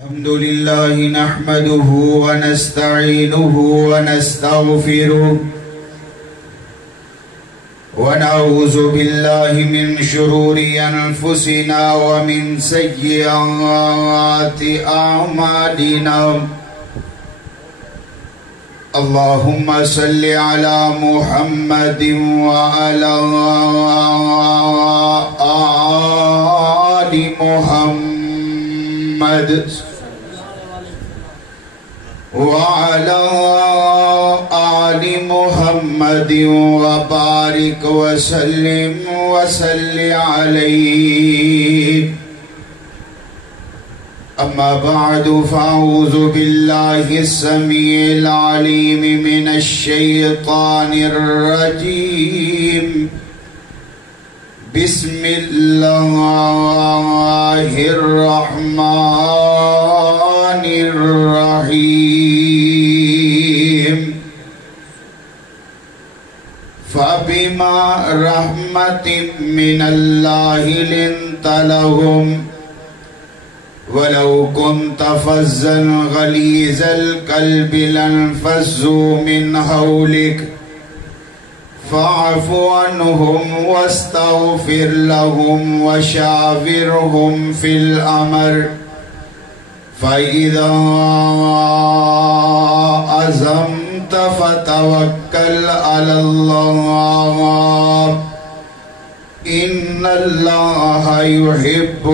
الحمد لله نحمده ونستعينه ونستغفره ونعوذ بالله من شرور أنفسنا ومن سيئات أعمالنا اللهم صل على محمد وعلى آل محمد وعلى آل محمد وبارك وسلم عليه أما بعد فأعوذ بالله السميع العليم من الشيطان الرجيم بسم الله الرحمن الرحيم فبما رحمة من الله لنت لهم ولو كنت فظا غليظ القلب لانفضوا من حولك فاعف عنهم واستغفر لهم وشاورهم في الأمر فإذا عزمت فتوكل على الله إن الله يحب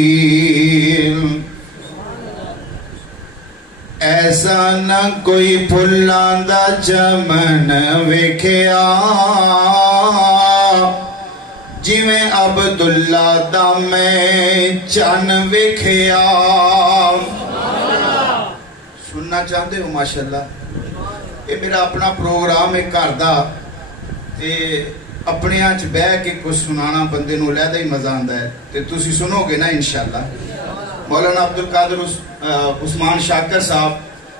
المتوكلين ایسا نہ کوئی پھلاں دا چمن ویکھیا جویں عبداللہ دا میں چن ویکھیا سننا چاہتے ہو ماشاءاللہ یہ میرا اپنا پروگرام ہے گھر دا تے اپنے آنچ بہ کے کچھ سنانا بندے نو لہدا ہی مزہ آندا ہے تے تسی سنو گے نا انشاءاللہ مولانا عبدالقادر عثمان شاکر صاحب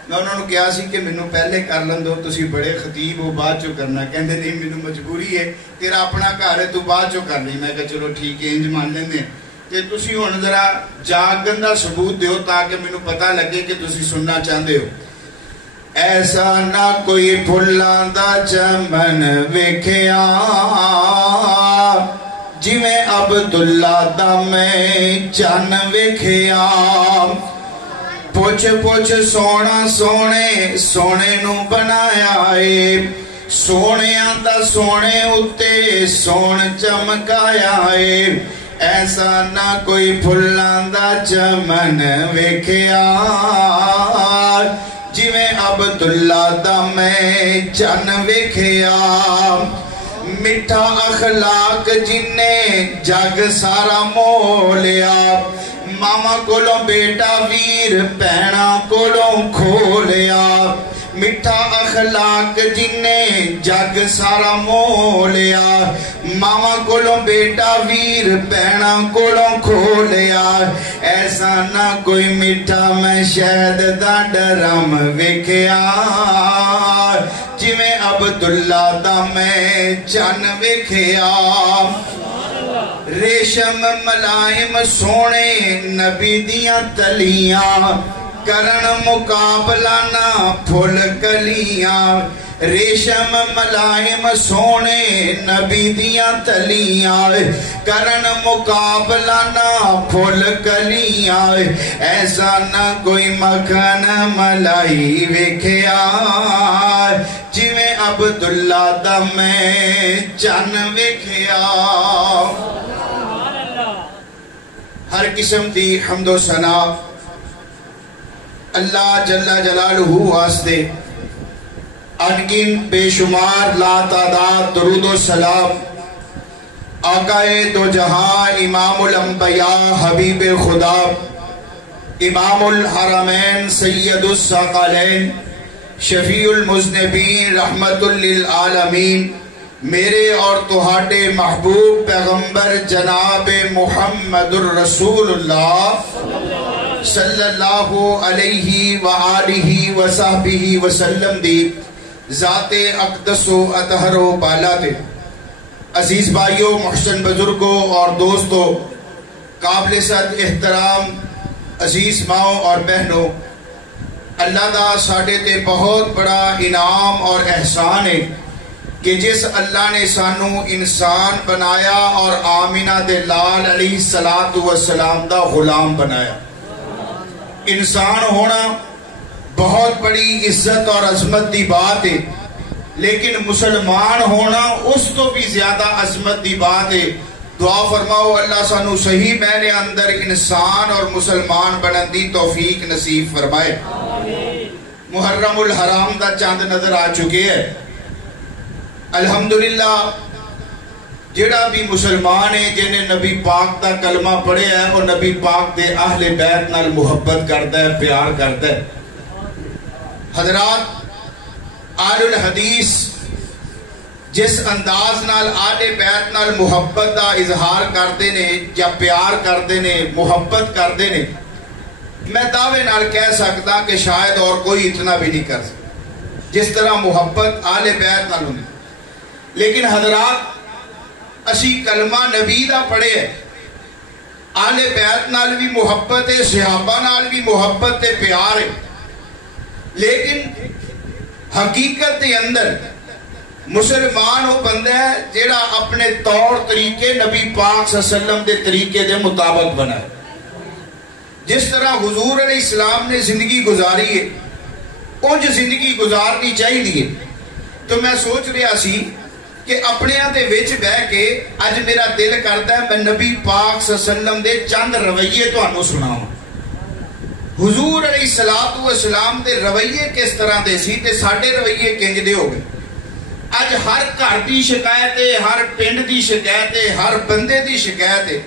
میں انہوں نے کہا سی کہ منو پہلے کر لیں دو تسی بڑے خطیب ہو بعد چو کرنا کہندے نہیں منو مجبوری ہے تیرا اپنا گھر ہے تو بعد چو کر لی میں کہا چلو ٹھیک ہے انج مان لیں دیں تے تسی ہن ذرا جاگن دا ثبوت دیو تاکہ منو پتہ لگے کہ تسی سننا چاہندے ہو ایسا نہ کوئی پھلاں دا چمن ویکھیا جویں عبداللہ دا میں چن ویکھیا پوچھ پوچھ سونا سونے نو بنایا اے سونیاں دا سونے اتے سون چمکایا اے ایسا نہ کوئی پھلاں دا چمن ویکھیا جویں عبداللہ دا میں چن ویکھیا میٹھا اخلاق جننے جگ سارا مولیا ماما کولوں بیٹا ویر پہنا کولوں کھولیا میٹھا اخلاق جننے جگ سارا مولیا ماما کولوں بیٹا ویر پہنا کولوں کھولیا ایسا نہ کوئی میٹھا میں شہد دا ڈرم ویکھیا جویں عبداللہ دا میں چن ویکھیا ریشم ملائم سونے نبی دیاں تلیاں کرن مقابلہ نہ پھول کلیاں ریشم ملائم سونے نبی دیاں تلیاں کرن مقابلہ نہ پھول کلیاں ایسا نہ کوئی مکھن ملائی ویکھیا جویں عبداللہ دا میں چن ویکھیا ہر قسم دی حمد و ثنا اللہ جل جلالہ واسطے انگن بے شمار لا تعداد درود و سلام آقا دو جہاں امام الانبیاء حبیب خدا امام الحرمین سید الثقلین شفیع المذنبین رحمت للعالمین میرے اور تہاڈے محبوب پیغمبر جناب محمد الرسول اللہ صلی اللہ علیہ وآلہ وصحبہ وسلم دی ذات اقدس و اطہر و بالا تے عزیز بھائیوں، محسن بزرگوں اور دوستوں، قابل صد احترام عزیز ماؤں اور بہنوں، اللہ دا ساڈے تے بہت بڑا انعام اور احسان ہے کہ جس اللہ نے سانو انسان بنایا اور آمینہ دے لال علیہ السلام دا غلام بنایا۔ انسان ہونا بہت بڑی عزت اور عظمت دی بات ہے، لیکن مسلمان ہونا اس تو بھی زیادہ عظمت دی بات ہے۔ دعا فرماؤ اللہ سانو صحیح معنی اندر انسان اور مسلمان بنن دی توفیق نصیب فرمائے۔ محرم الحرام دا چاند نظر آ چکے ہے۔ الحمدللہ جڑا بھی مسلمان ہے جنہیں نبی پاک دا کلمہ پڑھے ہے وہ نبی پاک دے اہل بیت نال محبت کرتا ہے، پیار کرتا ہے۔ حضرات، آل الحدیث جس انداز نال آل بیت نال محبت دا اظہار کرتے نے یا پیار کرتے نے، محبت کرتے نے، میں دعوے نال کہہ سکتا کہ شاید اور کوئی اتنا بھی نہیں کر سکتا جس طرح محبت آل بیت نال ہوئی۔ لیکن حضرات، اسی کلمہ نبی دا پڑھے ہے، آل بیت نال بھی محبت ہے، صحابہ نال بھی محبت ہے، پیار ہے، لیکن حقیقت کے اندر مسلمان وہ بندہ ہے جیڑا اپنے طور طریقے نبی پاک صلی اللہ علیہ وسلم دے طریقے دے مطابق بنا ہے۔ جس طرح حضور علیہ السلام نے زندگی گزاری ہے انج زندگی گزارنی چاہیے۔ تو میں سوچ رہا سی کہ اپنے دے وچ بہ کے اج میرا دل کرتا ہے میں نبی پاک صلی اللہ علیہ وسلم دے چند رویے تانوں سناواں۔ حضور علیہ السلام دے رویے کس طرح دے سی تے ساڈے رویے کنج دے ہو گئے۔ اج ہر گھر دی شکایت ہے، ہر پنڈ دی شکایت ہے، ہر بندے دی شکایت ہے۔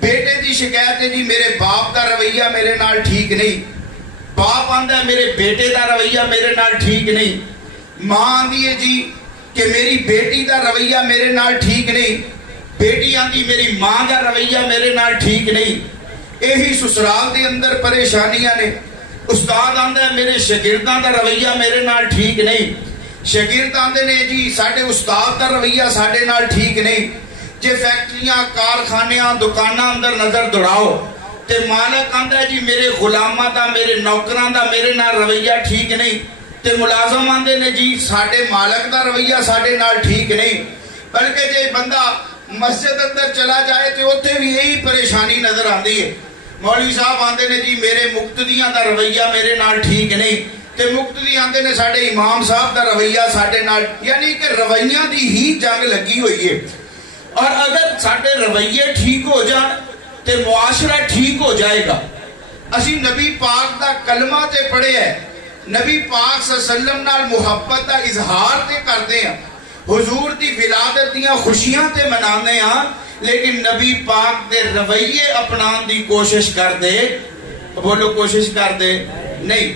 بیٹے دی شکایت ہے جی میرے باپ دا رویہ میرے نال ٹھیک نہیں، باپ آندا ہے میرے بیٹے دا رویہ میرے نال ٹھیک نہیں، ماں آندی ہے جی کہ میری بیٹی دا رویہ میرے نال ٹھیک نہیں، بیٹی آندی میری ماں دا رویہ میرے نال ٹھیک نہیں۔ یہی سسرال دے اندر پریشانیاں نے۔ استاد آندا ہے میرے شاگرداں دا رویہ میرے نال ٹھیک نہیں، شاگرد آندے نے جی ساڈے استاد دا رویہ ساڈے نال ٹھیک نہیں۔ جے فیکٹریاں، کارخانیاں، دکاناں اندر نظر دوڑاؤ تے مالک آندا ہے جی میرے غلاماں دا، میرے نوکراں دا میرے نال رویہ ٹھیک نہیں، تے ملازم آندے نے جی ساڈے مالک دا رویہ ساڈے نال ٹھیک نہیں۔ بلکہ جے بندہ مسجد اندر چلا جائے تے اوتھے بھی یہی پریشانی نظر آندی ہے۔ مولوی صاحب آندے نے جی میرے مقتدیاں دا رویہ میرے نال ٹھیک نہیں، تے مقتدی آندے نے ساڈے امام صاحب دا رویہ ساڈے نال، یعنی کہ رویاں دی ہی جنگ لگی ہوئی ہے۔ اور اگر ساڈے رویے ٹھیک ہو جان تے معاشرہ ٹھیک ہو جائے گا۔ اسی نبی پاک دا کلمہ تے پڑھے ہے، نبی پاک صلی اللہ علیہ وسلم نال محبت دا اظہار تے کرتے ہیں، حضور دی ولادت دیاں خوشیاں تے منانے ہیں، لیکن نبی پاک دے رویے اپنان دی کوشش کر دے، بولو کوشش کر دے نہیں۔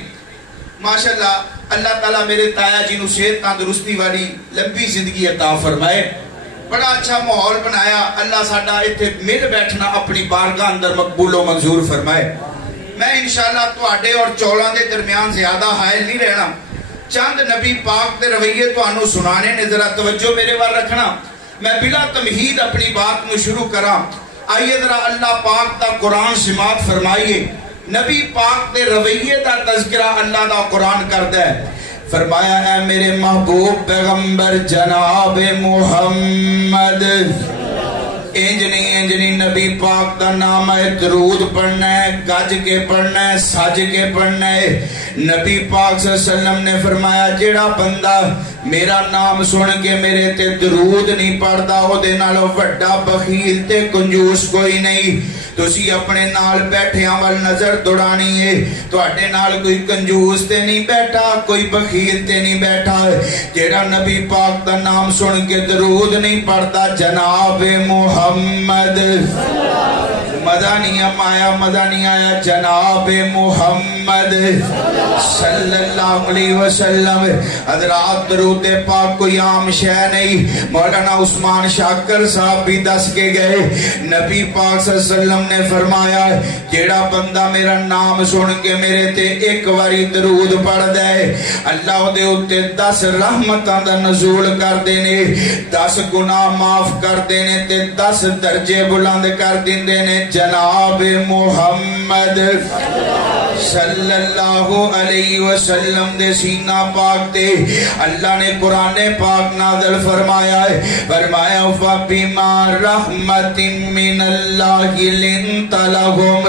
ماشاءاللہ اللہ تعالیٰ میرے تایا جی نو صحت تندرستی والی لمبی زندگی عطا فرمائے، بڑا اچھا ماحول بنایا، اللہ ساڈا ایتھے مل بیٹھنا اپنی بارگاہ اندر مقبول و منظور فرمائے۔ میں انشاءاللہ تواڈے اور چولاں دے درمیان زیادہ حائل نہیں رہنا، چند نبی پاک دے رویے تانوں سنانے نے، ذرا توجہ میرے وال رکھنا۔ میں بلا تمہید اپنی بات میں شروع کراں۔ آئیے ذرا اللہ پاک دا قرآن سماعت فرمائیے۔ نبی پاک دے رویے دا تذکرہ اللہ دا قرآن کرتا ہے۔ فرمایا اے میرے محبوب پیغمبر جناب محمد، انجنی نبی پاک دا نام ہے، درود پڑھنا ہے، گج کے پڑھنا ہے، سج کے پڑھنا ہے۔ نبی پاک صلی اللہ علیہ وسلم نے فرمایا جیڑا بندہ میرا نام سن کے میرے تے درود نہیں پڑھدا او دے نالوں وڈا بخیل تے کنجوس کوئی نہیں۔ تسی اپنے نال بیٹھیاں وال نظر دوڑانی ہے، تواڈے نال کوئی کنجوس تے نہیں بیٹھا، کوئی بخیل تے نہیں بیٹھا، جیڑا نبی پاک دا نام سن کے درود نہیں پڑھدا جناب محمد، مزہ نہیں آیا جناب محمد محمد صلی اللہ علیہ وسلم. حضرات درود پاک کوئی عام شے نہیں. مولانا عثمان شاکر صاحب بھی دس کے گئے نبی پاک صلی اللہ علیہ وسلم نے فرمایا جیڑا بندہ میرا نام سن کے میرے تے ایک واری درود پڑھ دے اللہ دے اتے 10 رحمتاں دا نزول کر دینے 10 گناہ معاف کر دینے تے 10 درجے بلند کر دیندے نے. جناب محمد صلی اللہ علیہ وسلم دے سینہ پاک تے اللہ نے قرآن پاک نازل فرمایا ہے. فرمایا فَبِمَا رَحْمَةٍ مِّنَ اللَّهِ لِنْتَ لَهُمْ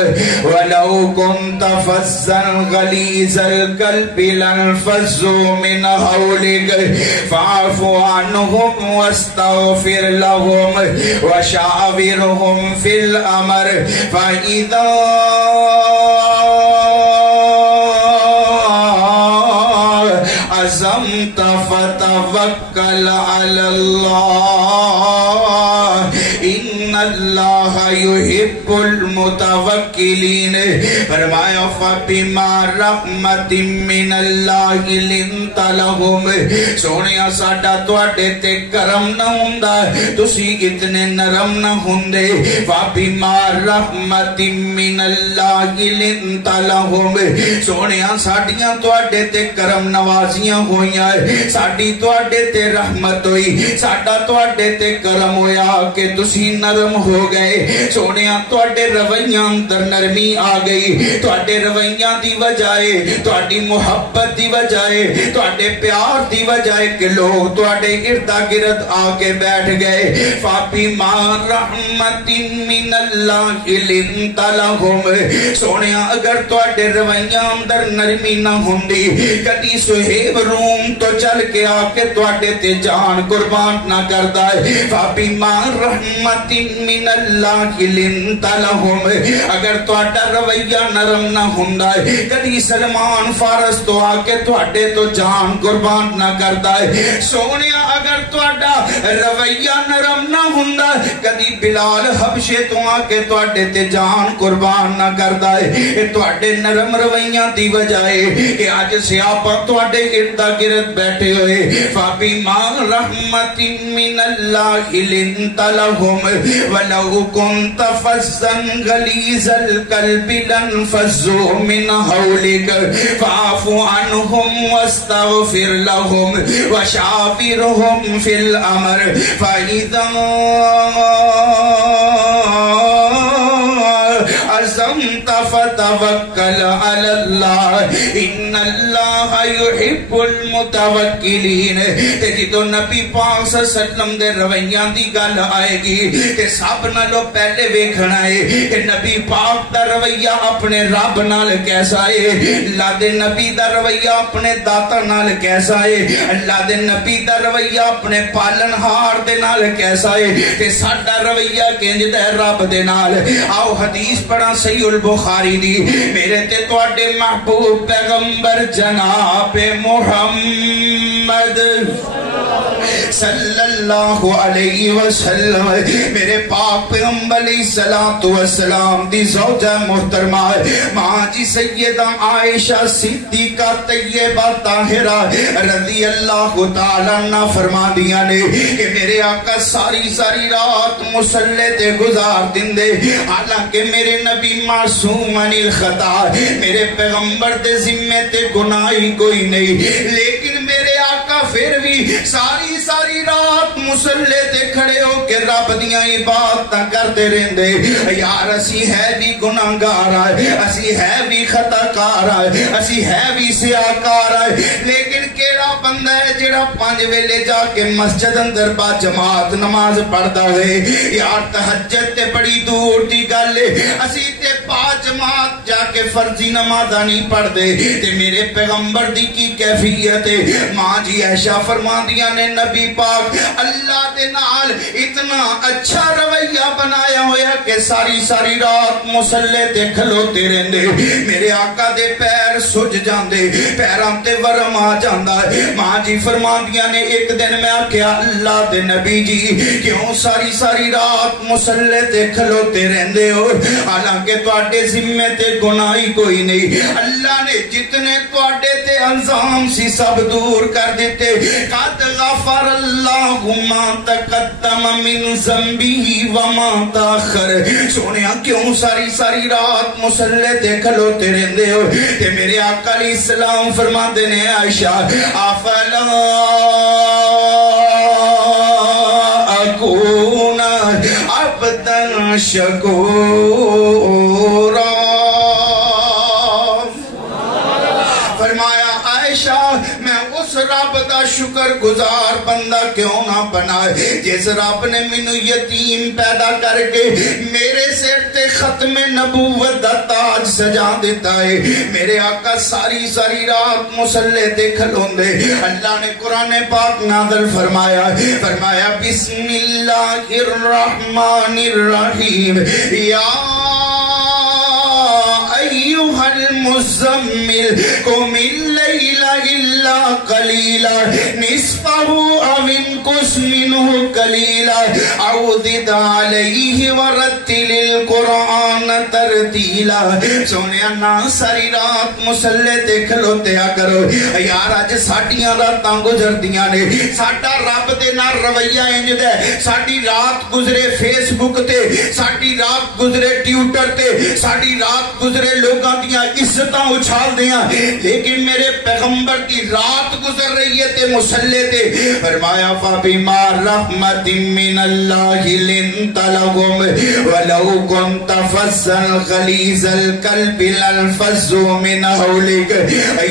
وَلَوْ كُنْتَ فَظًّا غَلِيظَ الْقَلْبِ لَانفَضُّوا مِنْ حَوْلِكَ فَاعْفُ عَنْهُمْ وَاسْتَغْفِرْ لَهُمْ وَشَاوِرْهُمْ فِي الْأَمْرِ فَإِذَا عزمت فتوکل علی اللہ ان اللہ یحب المتوکلین. فرمایا فبما رحمت من اللہ لنت لہم. سونیا ساڈا تواڈے تے کرم نہ ہوندا تسی اتنے نرم نہ ہوندے. فبما رحمت من اللہ لنت لہم. سونیا ساڈیاں تواڈے تے کرم نوازیاں ہوئیاں ساڈی تواڈے تے رحمت ہوئی ساڈا تواڈے تے کرم ہویا کہ تسی نرم ہو گئے. سونیاں تواڈے رویاں اندر نرمی آ گئی. تواڈے رویاں دی وجائے تواڈی محبت دی وجائے تواڈے پیار دی وجائے کہ لوگ تواڈے ارد گرد آ کے بیٹھ گئے. فَبِمَا رَحْمَةٍ مِّنَ اللَّهِ لِنْتَ لَهُمْ. سونیاں اگر تواڈے رویاں اندر نرمی نہ ہوندی کدی سہیب روم تو چل کے آ کے تواڈے تے جان قربان نہ کردا ہے. فَبِمَا رَحْمَةٍ مِّنَ اللَّهِ لِنْتَ لَهُمْ. اگر تواڈا رویہ نرم نہ ہوندا ہے کدی سلمان فارس تو آ کے تواڈے تو جان قربان نہ کردا ہے. سونیا اگر تواڈا رویہ نرم نہ ہوندا کدی بلال حبشے تو آ کے تواڈے تے جان قربان نہ کردا ہے. اے تواڈے نرم رویاں دی وجائے کہ اج سیاپا تواڈے ارد گرد بیٹھے ہوئے. فَبِمَا رَحْمَةٍ مِّنَ اللَّهِ لِنْتَ لَهُمْ وَلَوْ كُنْتَ فَظًّا غَلِيظَ الْقَلْبِ لَانفَضُّوا مِنْ حَوْلِكَ فَاعْفُ عَنْهُمْ وَاسْتَغْفِرْ لَهُمْ وَشَاوِرْهُمْ فِي الْأَمْرِ فَإِذَا عزمت فتوکل علی اللہ ان اللہ یحب المتوکلین. تے جدو نبی پاک صلی اللہ علیہ وسلم دے رویاں دی گل آئے گی تے سب نالوں پہلے ویکھنا ہے کہ نبی پاک دا رویہ اپنے رب نال کیسا ہے. اللہ دے نبی دا رویہ اپنے داتا نال کیسا ہے. اللہ دے نبی دا رویہ اپنے پالن ہار دے نال کیسا ہے. تے ساڈا رویہ کنج دا رب دے نال. آؤ حدیث پڑھا صحیح البخاری دی. میرے تے تواڈے محبوب پیغمبر جناب محمد صلی اللہ علیہ وسلم میرے پاک پیغمبر علیہ السلام دی زوجہ محترمہ ماں جی سیدہ عائشہ صدیقہ طیبہ طاہرہ رضی اللہ تعالیٰ عنہ فرما دیا نے کہ میرے آقا ساری رات مصلے تے گزار دن دے. حالانکہ میرے نبی معصوم عن الخطا میرے پیغمبر دے ذمے تے گناہی کوئی نہیں لیکن میرے آقا پھر بھی ساری رات مصلے تے کھڑے ہو کے رب دیاں عبادتاں کرتے رہندے. یار اسی ہے بھی گناہگار آئے اسی ہے بھی خطاکار آئے اسی ہے بھی سیاکار آئے لیکن کیڑا بندہ ہے جڑا 5 ویلے جا کے مسجد اندر با جماعت نماز پڑھدا ہے. یار تہجد تے بڑی دور دی گل ہے اسی تے با جماعت جا کے فرضی نمازاں نہیں پڑھدے. تے میرے پیغمبر دی کی کیفیت ہے. ماں جی عائشہ فرماندیاں نے نبی پاک اللہ دے نال اتنا اچھا رویہ بنایا ہویا کہ کے ساری ساری رات مصلے تے کھلوتے رہندے میرے آقا دے پیر سج جاندے پیران تے ورم آ جاندا ماں جی فرماندیاں نے ایک دن میں آکھیا اللہ دے نبی جی کیوں ساری ساری رات مصلے تے کھلوتے رہندے ہو حالانکہ تواڈے ذمے تے گناہی کوئی نہیں اللہ نے جتنے تواڈے تے الزام سی سب دور کر دیتے قد غفر اللہ ما تقدم من ذنبه وما تاخر سونیا کیوں ساری ساری رات مصلے تے کھلوتے رہندے ہو تے میرے آقا علیہ السلام فرماندے نے عائشہ افلا اکون عبدا شکورا فرمایا عائشہ میں اس رب دا شکر گزار بندہ کیوں نہ بنائے جس رب نے مینوں یتیم پیدا کر کے میرے سر تے ختم نبوت دا تاج سجا دیتا ہے میرے آقا ساری ساری رات مصلے تے کھلوندے اللہ نے قرآن پاک نازل فرمایا بسم اللہ الرحمن الرحیم یا ایوہ المزمل قم اللیل الا قلیلا نصفہ او انقص منہ قلیلا او زد علیہ ورتل القرآن ترتیلا سونیا نا ساری رات مصلے تے کھلوتے آ کرو یار اج ساڈیاں راتاں گزردیاں نے ساڈا رب دے نال رویہ انج دا ساڈی رات گزرے فیس بک تے ساڈی رات گزرے ٹویٹر تے ساڈی رات گزرے لوگاں دیاں عزتاں اچھال دیاں لیکن میرے پیغمبر کی رات گزر رہی ہے تے مصلے تے فرمایا فبما رحمت من اللہ لنت لهم ولو كنت فظا غلیظ القلب لانفضوا من حولك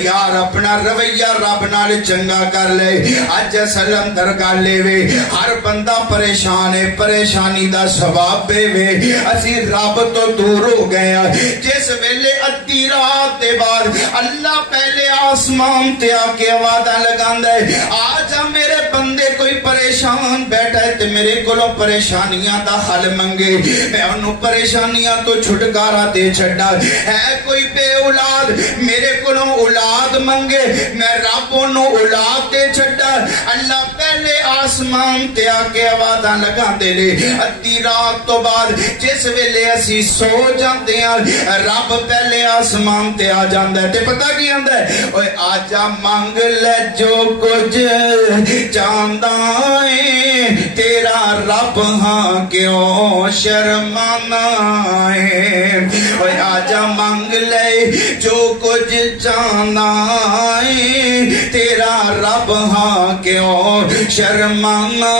یار اپنا رویہ رب نال چنگا کر لے اج سلام در کر لے وے ہر بندہ پریشان ہے پریشانی دا سبب وے اسی رب تو دور ہو گئے جس ویلے ادھی رات دے بعد اللہ پہلے آسمان تے آ کے وعدہ لگاندا ہے آجا میرے بندے کوئی پریشان بیٹھا ہے تے میرے کولوں پریشانیاں دا حل منگے میں انہوں پریشانیاں تو چھٹکارا دے چھڑا ہے کوئی بے اولاد میرے کولوں اولاد منگے میں رب انہوں اولاد دے چھڑا اللہ پہلے آسمان تے آ کے وعدہ لگاندے لے ادھی رات تو بعد جس ویلے اسی سو جاندے ہیں رب پہلے آسمان تے آ جاندہ ہے تے پتہ کی آندہ ہے اوہ آجا مانگ لے جو کچھ چاندائیں تیرا رب ہاں کیوں شرمانا ہے اوہ آجا مانگ لے جو کچھ چاندائیں تیرا رب ہاں کیوں شرمانا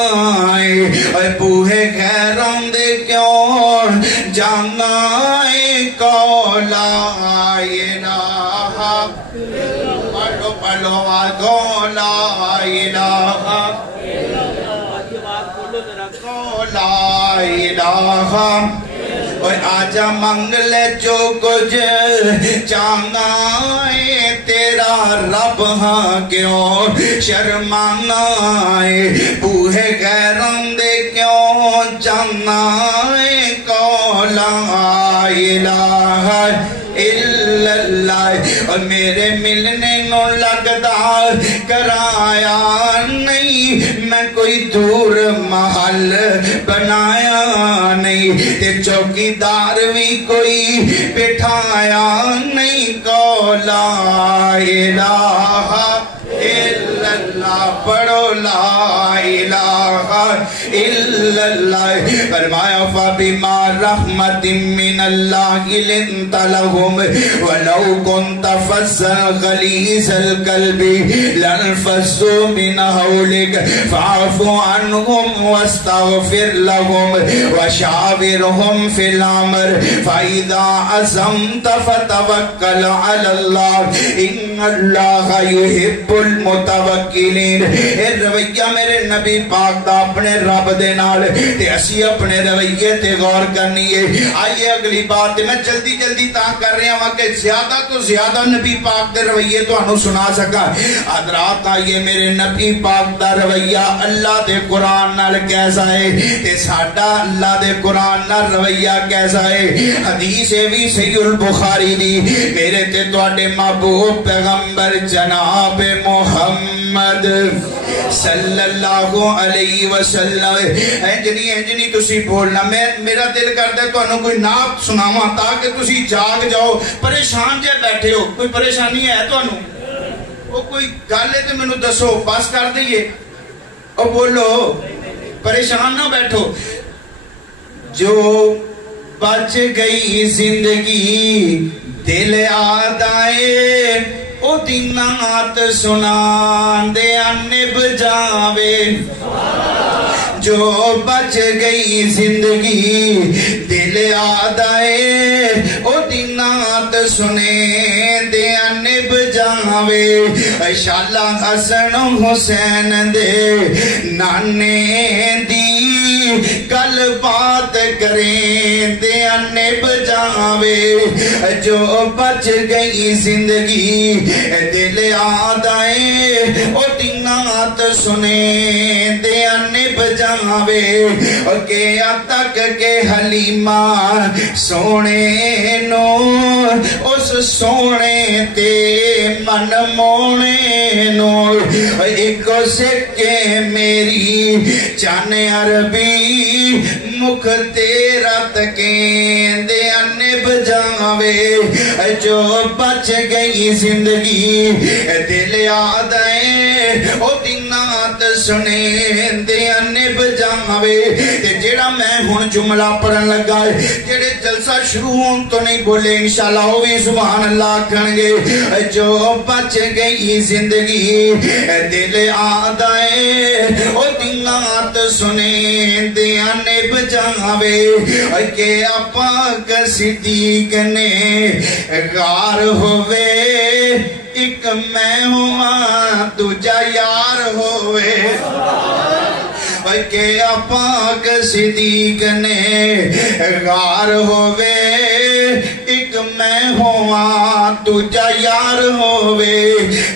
ہے اوہ بوہے غیران دے کیوں جانا ہے کولا الہ پڑھو پڑھو آگو لا الہ لا الہ اور آجا منگ لے جو کچھ چاہنا ہے تیرا رب ہاں کیوں شرمانا ہے بوہے غیران دے کیوں جانا ہے کولا الہ الا اللہ اور میرے ملنے نو لگدا کرایا نہیں میں کوئی دور محل بنایا نہیں تے چوکیدار بھی کوئی بٹھایا نہیں کو لا الہ الا اللہ پڑھو لا الہ الا اللہ فرمایا فبما رحمت من اللہ لنت لهم ولو كنت فظا غلیظ القلب لانفضوا من حولك فاعف عنهم واستغفر لهم وشاورهم في الامر فاذا عزمت فتوکل على الله ان اللہ يحب المتوکلین۔ رویہ میرے نبی نبی پاک دا اپنے رب دے نال تے اسی اپنے رویے تے غور کرنی ہے. آئیے اگلی بات میں جلدی جلدی تاں کر رہا ہوں کہ زیادہ تو زیادہ نبی پاک دے رویے تو انہوں سنا سکا. حضرات آئیے میرے نبی پاک دا رویہ اللہ دے قرآن نال کیسا ہے تے ساڈا اللہ دے قرآن نال رویہ کیسا ہے. حدیث بھی صحیح البخاری دی میرے تے تواڈے محبوب پیغمبر جناب محمد صلی اللہ علیہ وسلم انجنی تسی بولنا. میرا دل کرتا ہے تو انہوں کوئی نعت سناواں تاکہ تسی جاگ جاؤ. پریشان جے بیٹھے ہو, کوئی پریشانی ہے تو انہوں وہ کوئی گالے تو میں نو دسو, بس کر دئیے اور بولو, پریشان نہ بیٹھو. جو بچ گئی زندگی دل آدائے او دینات سنان دے انب جاوے. جو بچ گئی زندگی دل آدائے او دینات سنے دے انب جاوے. شالا حسن حسین دے نانے دی گل بات کریں دے انب جاوے. جو بچ گئی زندگی دل آدائے او دینات سنے دے انب جاوے. کیا تک کے حلیمہ سونے نو اس سونے تے من مونے نو. ایک سکے میری چان عربی مکھ تیرا تکیں دے انب جاوے. جو بچ گئی زندگی دل آدائے او دینات سنے دے انب جاوے. جیڑا میں ہون جملہ پڑھن لگا ہے, جیڑے جلسہ شروع ہون تو نہیں بولے انشاءاللہ وہ بھی سبحان اللہ کھنگے. جو بچ گئی زندگی دل آدائے او دینات سنے دے انب جاوے. کہ پاک صدیق نے غار ہوئے ایک میں ہوا دوجا یار ہوئے. کہ پاک صدیق نے غار ہوئے ایک میں ہوا دوجا یار ہوئے.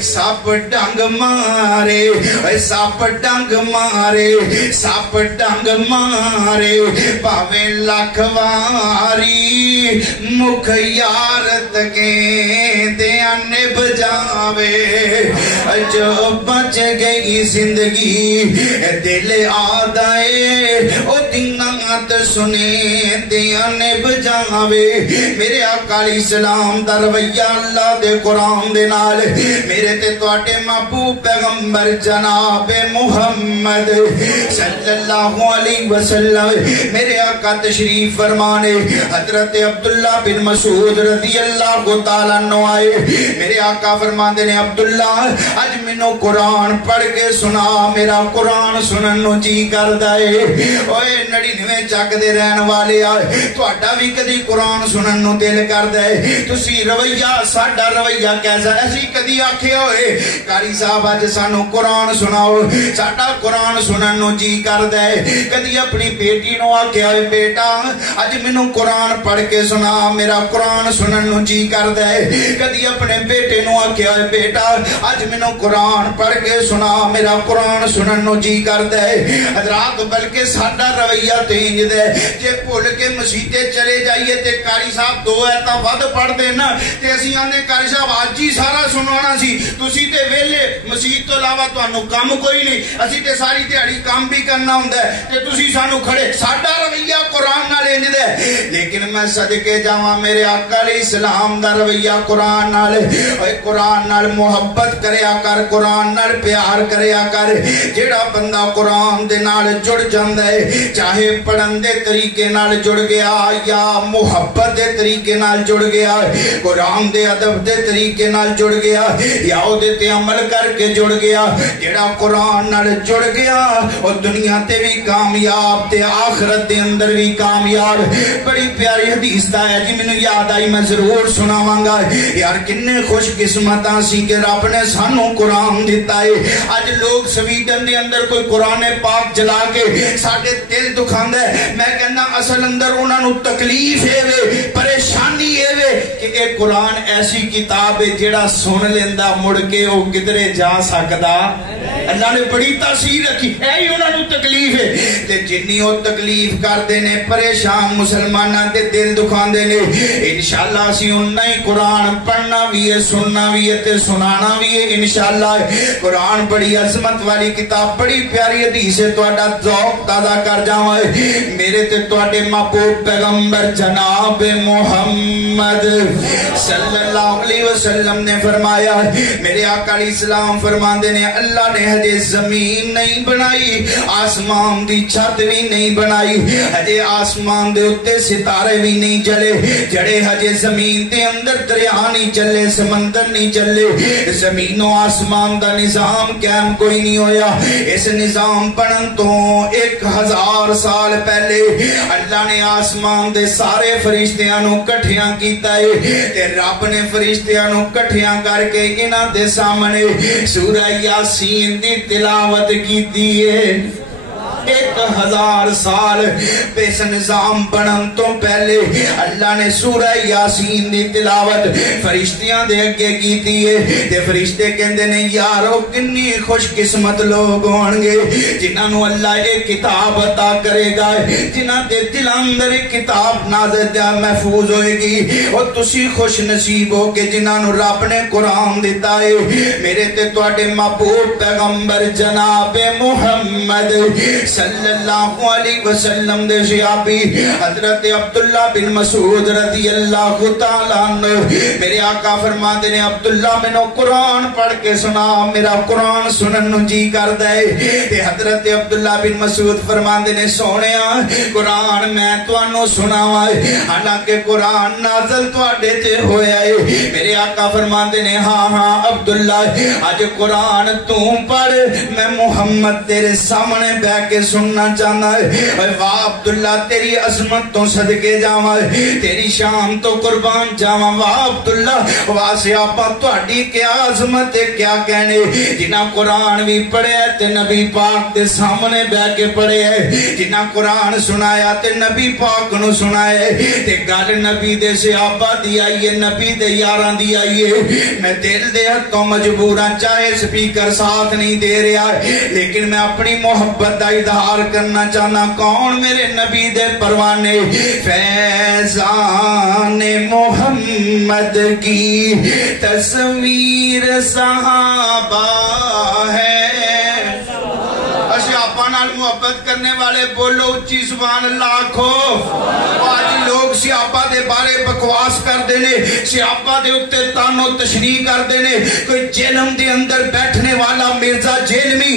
سپ ڈنگ مارے سپ ڈنگ مارے سپ ڈنگ مارے پاویں لکھ واری مکھ یار تکیں دے انب جاوے. جو بچ گئی زندگی دل آدائے او دینات سنے دے انب جاوے. میرے آقا علیہ السلام دا رویہ اللہ دے قرآن دے نال میرے تے تواڈے محبوب پیغمبر جناب محمد صلی اللہ علیہ وسلم میرے آقا تشریف فرمانے. حضرت عبداللہ بن مسعود رضی اللہ تعالیٰ عنہ آئے. میرے آقا فرماندے نے عبداللہ اج مینوں قرآن پڑھ کے سنا, میرا قرآن سنن نو جی کر دائے. اوے 99 چک دے رہن والے آئے تواڈا بھی کدی قرآن سنن نو دل کر دائے. تسی رویہ ساڈا رویہ کیسا ایسی کدی آکھے ہوئے قاری صاحب اج سانو قرآن سناؤ, ساڈا قرآن سنن نو جی کر دائے. کدی اپنی بیٹی نو آکھے ہوئے بیٹا اج مینوں قرآن پڑھ کے سنا, میرا قرآن سنن نو جی کر دائے. کدی اپنے بیٹے نو آکھے ہوئے بیٹا اج مینوں قرآن پڑھ کے سنا, میرا قرآن سنن نو جی کر دائے. حضرات بلکہ ساڈا رویہ تے انج دے جے بھول کے مسیتے چلے جائیے تے قاری صاحب دو ایتا ود پڑھ دینا تے اسی آندے قاری صاحب اج ہی سارا سنانا سی, تسی تے ویلے مسجد تو علاوہ تانوں کم کوئی نہیں, اسی تے ساری دیہاڑی کام بھی کرنا ہوندا ہے تے تسی سانوں کھڑے. ساڈا رویہ قرآن نال انج دے. لیکن میں صدقے جاواں میرے آقا علیہ السلام دا رویہ قرآن نال, اے قرآن نال محبت کریا کر, قرآن نال پیار کریا کر. جیڑا بندہ قرآن دے نال جڑ جاندا ہے چاہے پڑھن دے طریقے نال جڑ گیا یا محبت دے طریقے نال جڑ گیا, قرآن دے ادب دے طریقے نال جڑ گیا یا او دے تے عمل کر کے جڑ گیا. جیڑا قرآن نال جڑ گیا او دنیا تے بھی کامیاب تے آخرت دے اندر بھی کامیاب. بڑی پیاری حدیث دا ہے جی مینوں یاد آئی میں ضرور سناواں گا یار کنے خوش قسمتاں سی کہ رب نے سانو قرآن دیتا ہے اج لوگ سویڈن دے اندر کوئی قرآن پاک جلا کے ساڈے دل دکھاندا ہے میں کہنا اصل اندر انہاں نو تکلیف ہے وے پریشانی ہے وے کہ اے قرآن ایسی کتاب ہے جیڑا سن لیندا مڑ کے او کدھرے جا سکدا اللہ نے بڑی تاثیر رکھی ہے ہی انہاں نو تکلیف ہے تے جنی او تکلیف کردے نے پریشان مسلماناں دے دل دکھاندے نے انشاءاللہ اسی انہاں ہی قرآن پڑھنا بھی ہے سننا بھی ہے تے سنانا بھی ہے انشاءاللہ قرآن بڑی عظمت والی کتاب بڑی پیاری حدیث ہے تہاڈا ذوق تازہ کر جاواں میرے تے تہاڈے محبوب پیغمبر جناب محمد صلی اللہ علیہ وسلم نے فرمایا میرے آقا علیہ السلام فرماندے نے اللہ نے ہجے زمین نہیں بنائی آسمان دی چھت بھی نہیں بنائی ہجے آسمان دے اتے ستارے بھی نہیں جلے جڑے ہجے زمین دے اندر دریا نہیں چلے سمندر نہیں چلے زمین و آسمان دا نظام قائم کوئی نہیں ہویا اس نظام بنن تو 1000 سال پہلے اللہ نے آسمان دے سارے فرشتیاں نو کٹھیاں کیتا ہے تے رب نے فرشتیاں نو کٹھیاں کر کے انہاں دے سامنے سورہ یاسین دی تلاوت کیتی ہے 1000 سال اس نظام بنن تو پہلے اللہ نے سورہ یاسین دی تلاوت فرشتیاں دے اگے کیتی ہے تے فرشتے کہندے نے یارو کنی خوش قسمت لوگ ہون گے جنہاں نو اللہ ایک کتاب عطا کرے گا جنہاں دے دل اندر ایک کتاب نازل محفوظ ہوئے گی اور تسی خوش نصیب ہو کہ جنہاں نو رب نے قرآن دیتا ہے میرے تے تواڈے محبوب پیغمبر جناب محمد صلی اللہ علیہ وسلم دے صحابی حضرت عبداللہ بن مسعود رضی اللہ تعالیٰ عنہ میرے آقا فرماندے نے عبداللہ میں نو قرآن پڑھ کے سنا میرا قرآن سنن نو جی کر دے تے حضرت عبداللہ بن مسعود فرماندے نے سونیا قرآن میں توانو سناواں حالانکہ قرآن نازل تواڈے تے ہویا ہے میرے آقا فرماندے نے ہاں ہاں عبداللہ اج قرآن تو پڑھ میں محمد تیرے سامنے بیٹھ کے سننا چاہنا ہے واہ عبداللہ تیری عظمت تو صدقے جاواں تیری شان تو قربان جاواں واہ عبداللہ واہ صحابہ تہاڈی کیا عظمت ہے کیا کہنے جنہاں قرآن بھی پڑھیا تے نبی پاک دے سامنے بیٹھ کے پڑھیا جنہاں قرآن سنایا تے نبی پاک نو سنایا تے گل نبی دے صحابہ دی آئیے نبی دے یاراں دی آئیے میں دل دے ہتھوں مجبوراں چاہے سپیکر ساتھ نہیں دے رہا لیکن میں اپنی محبت دا اظہار کرنا چاہنا کون میرے نبی دے پروانے فیضان محمد کی تصویر صحابہ ہے صحابہ نال محبت کرنے والے بولو اچھی سبحان اللہ کھو آج لوگ صحابہ دے بارے بکواس کر دینے صحابہ دے اتے تانو تشریح کر دینے کوئی جیلم دے اندر بیٹھنے والا مرزا جیلمی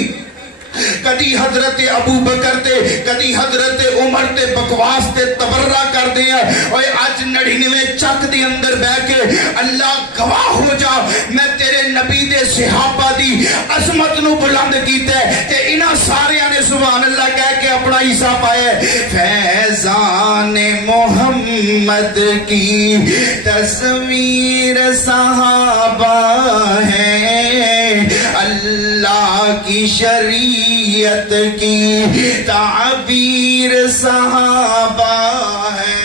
کدی حضرت ابو بکر تے کدی حضرت عمر تے بکواس تے تبرہ کر دیا اور آج 99 چک دے اندر بے کے اللہ گواہ ہو جا میں تیرے نبی دے صحابہ دی عظمت نو بلند کیتے تے انہاں سارے نے سبحان اللہ کہہ کے اپنا حصہ پائے فیضان محمد کی تصویر صحابہ ہے اللہ کی شریعت کی تعبیر صحابہ ہے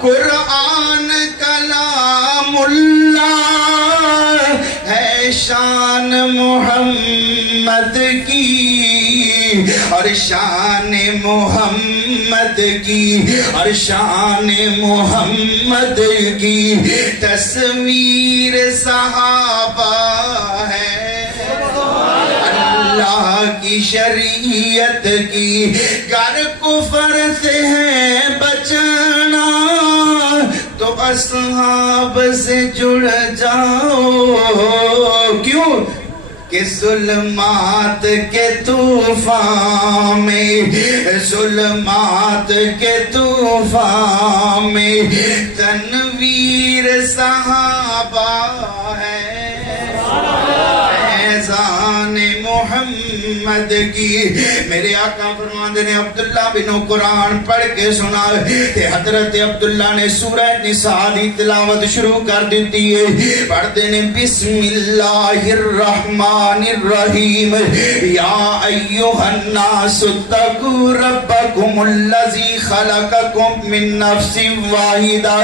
قرآن کلام اللہ ہے شان محمد کی اور شان محمد کی اور شان محمد کی تصویر صحابہ ہے اللہ کی شریعت کی گر کفر سے ہے بچنا تو اصحاب سے جڑ جاؤ کیوں کہ ظلمات کے طوفان میں ظلمات کے طوفان میں تنویر صحابہ ہے فیضان محمد فرمائے دے کی میرے آقا فرماندے نے عبداللہ بن قرآن پڑھ کے سنا تے حضرت عبداللہ نے سورہ نساء دی تلاوت شروع کر دیتی ہے پڑھ دے نے بسم اللہ الرحمن الرحیم یا ایوہ الناس اتقوا ربکم الذی خلقکم من نفس واحدہ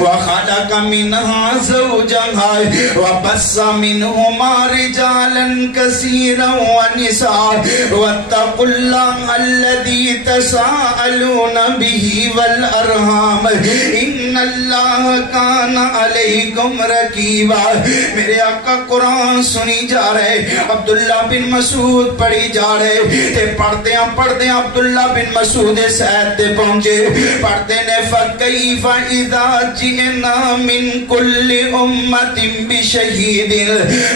وخلق منها زوجہا وبث منہما رجالا کثیرا ونساء واتقوا اللہ الذی تساءلون به والارحام ان اللہ کان علیکم رقیبا میرے آقا قرآن سنی جا رہے عبداللہ بن مسعود پڑھی جا رہے تے پڑھتے ہیں عبداللہ بن مسعود سید تے پہنچے پڑھتے نے فَكَيْفَ إِذَا جِئْنَا مِن كُلِّ أُمَّةٍ بِشَهِيدٍ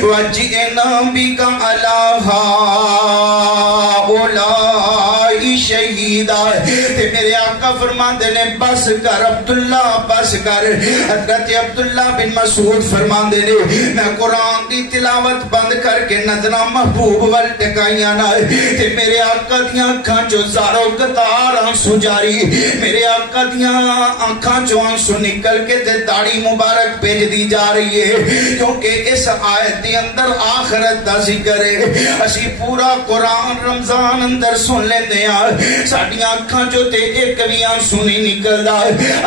وَجِئْنَا بِكَ عَلَى هَؤُلَاءِ شَهِيدًا تے میرے آقا فرماندے نے بس کر عبداللہ بس کر حضرت عبداللہ بن مسعود فرماندے نے میں قرآن دی تلاوت بند کر کے نظرہ محبوب وال ٹکائیاں نہ تے میرے آقا دیاں آنکھاں چو زارو قطار آنسو جاری میرے آقا دیاں آنکھاں چو آنسو نکل کے تے داڑھی مبارک پیج دی جا رہی ہے کیونکہ اس آیت دی اندر آخرت دا ذکر ہے اسی پورا قرآن رمضان اندر سن لیندے ہیں ساڑھی آنکھاں چو تے ایک بھی آنسو نہیں نکل دا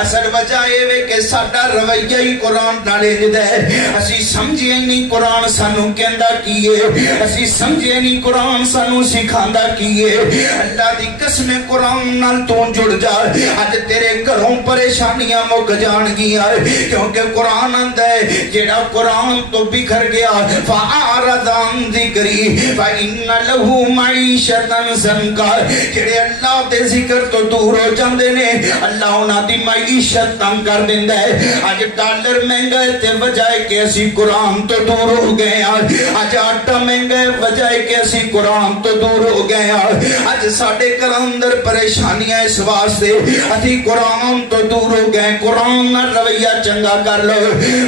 اصل وجہ ہے کہ ساڑھا رویہ ہی قرآن نالے جدہ ہے اسی سمجھے نہیں قرآن سانو کہندہ کیے اسی سمجھے نہیں قرآن سانو سکھاندہ کیے اللہ دی قسم قرآن نال تو جڑ جا آج تیرے گھروں پریشانیاں مک جان گیا کیونکہ قرآن اندہ ہے جیڑا قرآن تو بکھر گیا فَعَارَضَ عَنْ ذِكْرِي فَإِنَّ لَهُ مَعِيشَةً ضَنْكَا جیڑے اللہ دے ذکر تو دور ہو جاندے نے اللہ انہاں دی معیشت تنگ کر دیندہ ہے آج ڈالر مہنگا ہے تے وجہ کہ اسی قرآن تو دور ہو گئے آج آٹا مہنگا ہے وجہ کہ اسی قرآن تو دور ہو گئے آج ساڑھے کر اندر پریشانیاں اس واسطے اسی قرآن تو دور ہو گئے قرآن رویہ چنگا کر لو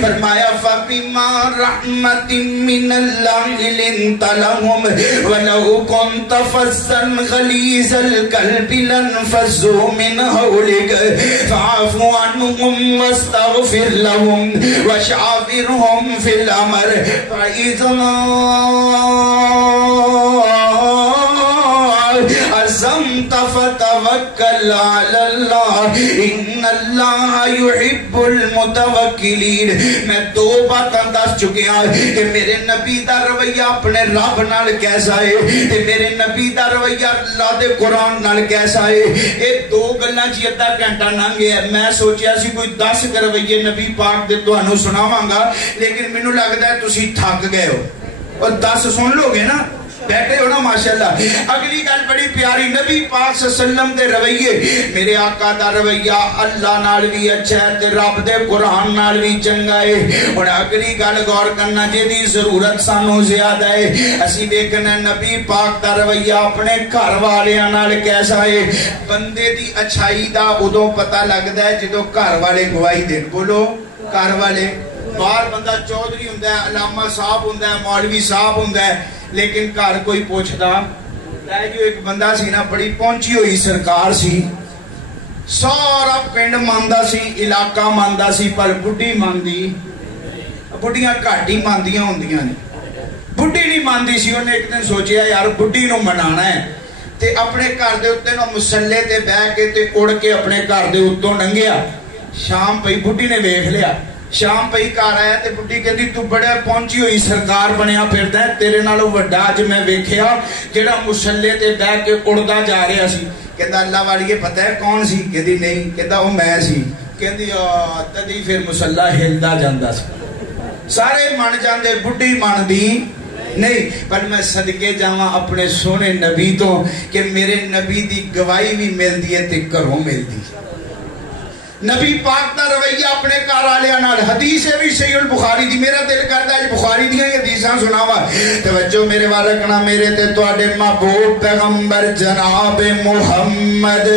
فرمایا فَبِمَا رَحْمَةٍ مِّنَ اللَّهِ لِنْتَ لَهُمْ وَلَوْ كُنْتَ فَظًّا غَلِيظَ الْقَلْبِ لَانفَضُّوا مِنْ حَوْلِكَ فَاعْفُ عَنْهُمْ وَاسْتَغْفِرْ لَهُمْ وَشَاوِرْهُمْ فِي الْأَمْرِ فَإِذَا عزمت فتوکل علی اللہ ان اللہ یحب المتوکلین میں دو باتاں دس چکے ہیں کہ میرے نبی دا رویہ اپنے رب نال کیسا ہے تے میرے نبی دا رویہ اللہ دے قرآن نال کیسا ہے یہ دو گلاں چ ادھا گھنٹہ لنگ گیا میں سوچیا سی کوئی 10 رویے نبی پاک دے تانوں سناواں گا لیکن مینوں لگدا ہے تسی تھک گئے ہو اور 10 سن لو گے نا بیٹھے ہو نا ماشاءاللہ اگلی گل بڑی پیاری نبی پاک صلی اللہ علیہ وسلم دے رویے میرے آقا دا رویہ اللہ نال بھی اچھا ہے تے رب دے قرآن نال بھی چنگا ہے اور اگلی گل غور کرنا جیدی ضرورت سانو زیادہ ہے اسی دیکھنا نبی پاک دا رویہ اپنے گھر والیاں نال کیسا ہے بندے دی اچھائی دا ادو پتہ لگدا ہے جدو گھر والے گواہی دین بولو گھر والے باہر بندہ چودھری ہوندہ ہے علامہ صاحب ہوندہ ہے مولوی صاحب ہوندہ ہے لیکن گھر کوئی پوچھدا ہے جو ایک بندہ سی نا بڑی پہنچی ہوئی سرکار سی سارا پنڈ ماندا سی علاقہ ماندا سی پر بڈھی ماندی بڈھیاں گھٹ ہی ماندیاں ہوندیاں نے بڈھی نہیں ماندی سی انہیں ایک دن سوچیا یار بڈھی نو منانا ہے تے اپنے گھر دے اوتے نو مسلے تے بیٹھ کے تے اڑ کے اپنے گھر دے اوتوں لنگیا شام پئی بڈھی نے ویکھ لیا شام پئی گھر آیا تے بڈھی کہندی تو بڑا پہنچی ہوئی سرکار بنیا پھردا ہے تیرے نالوں وڈا اج میں ویکھیا جڑا مسلے تے بیٹھ کے اڑدا جا رہا سی کہندا اللہ والیے پتہ ہے کون سی کہندی نہیں کہندا او میں سی کہندی تدی پھر مسلہ ہلدا جاندا سی سارے من جاندے بڈھی من دی نہیں پر میں صدقے جاواں اپنے سونے نبی تو کہ میرے نبی دی گواہی بھی ملدی ہے تے گھروں ملدی نبی پاک دا رویہ اپنے گھر والےاں نال حدیث ہے بھی صحیح البخاری دی میرا دل کردا ہے بخاری دیاں حدیثاں سناواں توجہ میرے وال رکھنا میرے تے تواڈے محبوب پیغمبر جناب محمد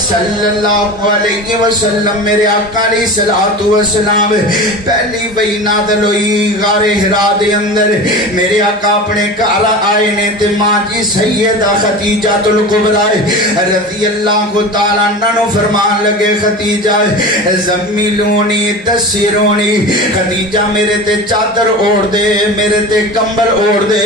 صلی اللہ علیہ وسلم میرے آقا علیہ الصلوۃ والسلام پہلی وحی نازل ہوئی غار حرا دے اندر میرے آقا اپنے گھر آئے نے تے ماں جی سیدہ خدیجہ الکبریٰ رضی اللہ تعالی عنہ فرمان لگے خدیجہ زمیلونی دسیرونی خدیجہ میرے تے چادر اوڑ دے میرے تے کمبل اوڑ دے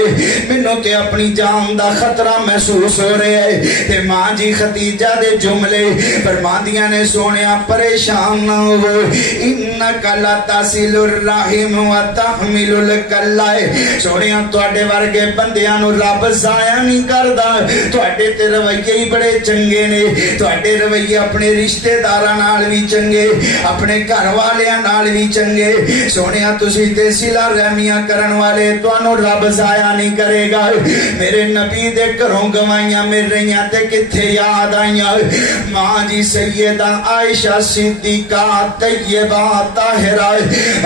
منوں تے اپنی جان دا خطرہ محسوس ہو رہے ہے تے ماں جی خدیجہ دے جملے فرماندیاں نے سونیا پریشان نہ ہو انکا لا تصل الرحم و تحمل الکلائے سونیا تواڈے ورگے بندیاں نو رب ضائع نہیں کردا تواڈے تے رویے ہی بڑے چنگے نے تواڈے رویے اپنے رشتہ داراں نال بھی چنگے اپنے گھر والیاں نال بھی چنگے سونیا تسی تے صلہ رحمیاں کرن والے تانوں رب ضائع نہیں کرے گا میرے نبی دے گھروں گوائیاں مل رہیاں تے کتھے یاد آئیاں ماں جی سیدہ عائشہ صدیقہ طیبہ طاہرہ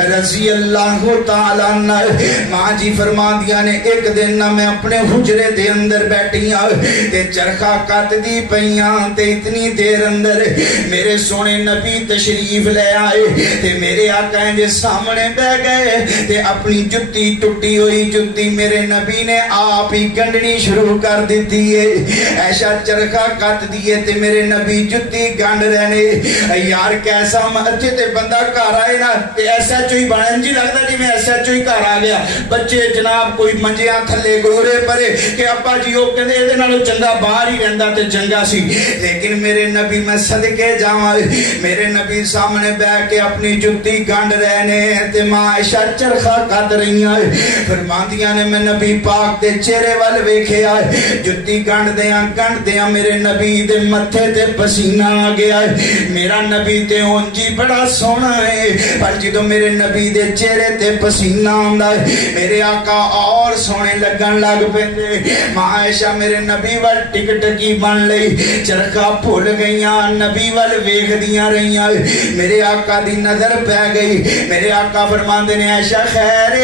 رضی اللہ تعالیٰ عنہ ماں جی فرما دیا نے ایک دن نہ میں اپنے حجرے دے اندر بیٹھیاں تے چرخہ کٹ دی پئیاں تے اتنی دیر اندر میرے سونے نبی تشریف لے آئے تے میرے آقا ہیں جے سامنے بہ گئے تے اپنی جتی ٹوٹی ہوئی جتی میرے نبی نے آپ ہی گنڈنی شروع کر دیتی ہے ایسا چرخہ کٹ دیے تے میرے نبی جتی گنڈ رہنے یار کیسا اچھے تے بندہ گھر آئے نا تے ایسا چوئی بڑھن جی لگتا جی میں ایسا چوئی گھر آ گیا بچے جناب کوئی منجیاں تھلے گورے پرے کہ ابا جی وہ کہتے ہیں نالو چنگا باہر ہی رہندا تے چنگا سی لیکن میرے نبی میں صدقے جاواں میرے نبی سامنے بیٹھ کے اپنی جتی گنڈ رہنے تے ماں عائشہ چرخہ کٹ رہیاں فرماندیاں نے میں نبی پاک دے چہرے وال ویکھیا جتی گنڈ دیاں میرے نبی دے متھے تے پسینہ آ گیا میرا نبی تے اونجی بڑا سونا ہے پر جدو میرے نبی دے چہرے تے پسینہ آندا ہے میرے آقا اور سونے لگن لگ پیندے ماں عائشہ میرے نبی وال ٹک ٹکی بن لئی چرخہ بھول گئیاں نبی وال ویکھ دیاں رہیاں میرے آقا دی نظر پہ گئی میرے آقا فرماندے نے عائشہ خیر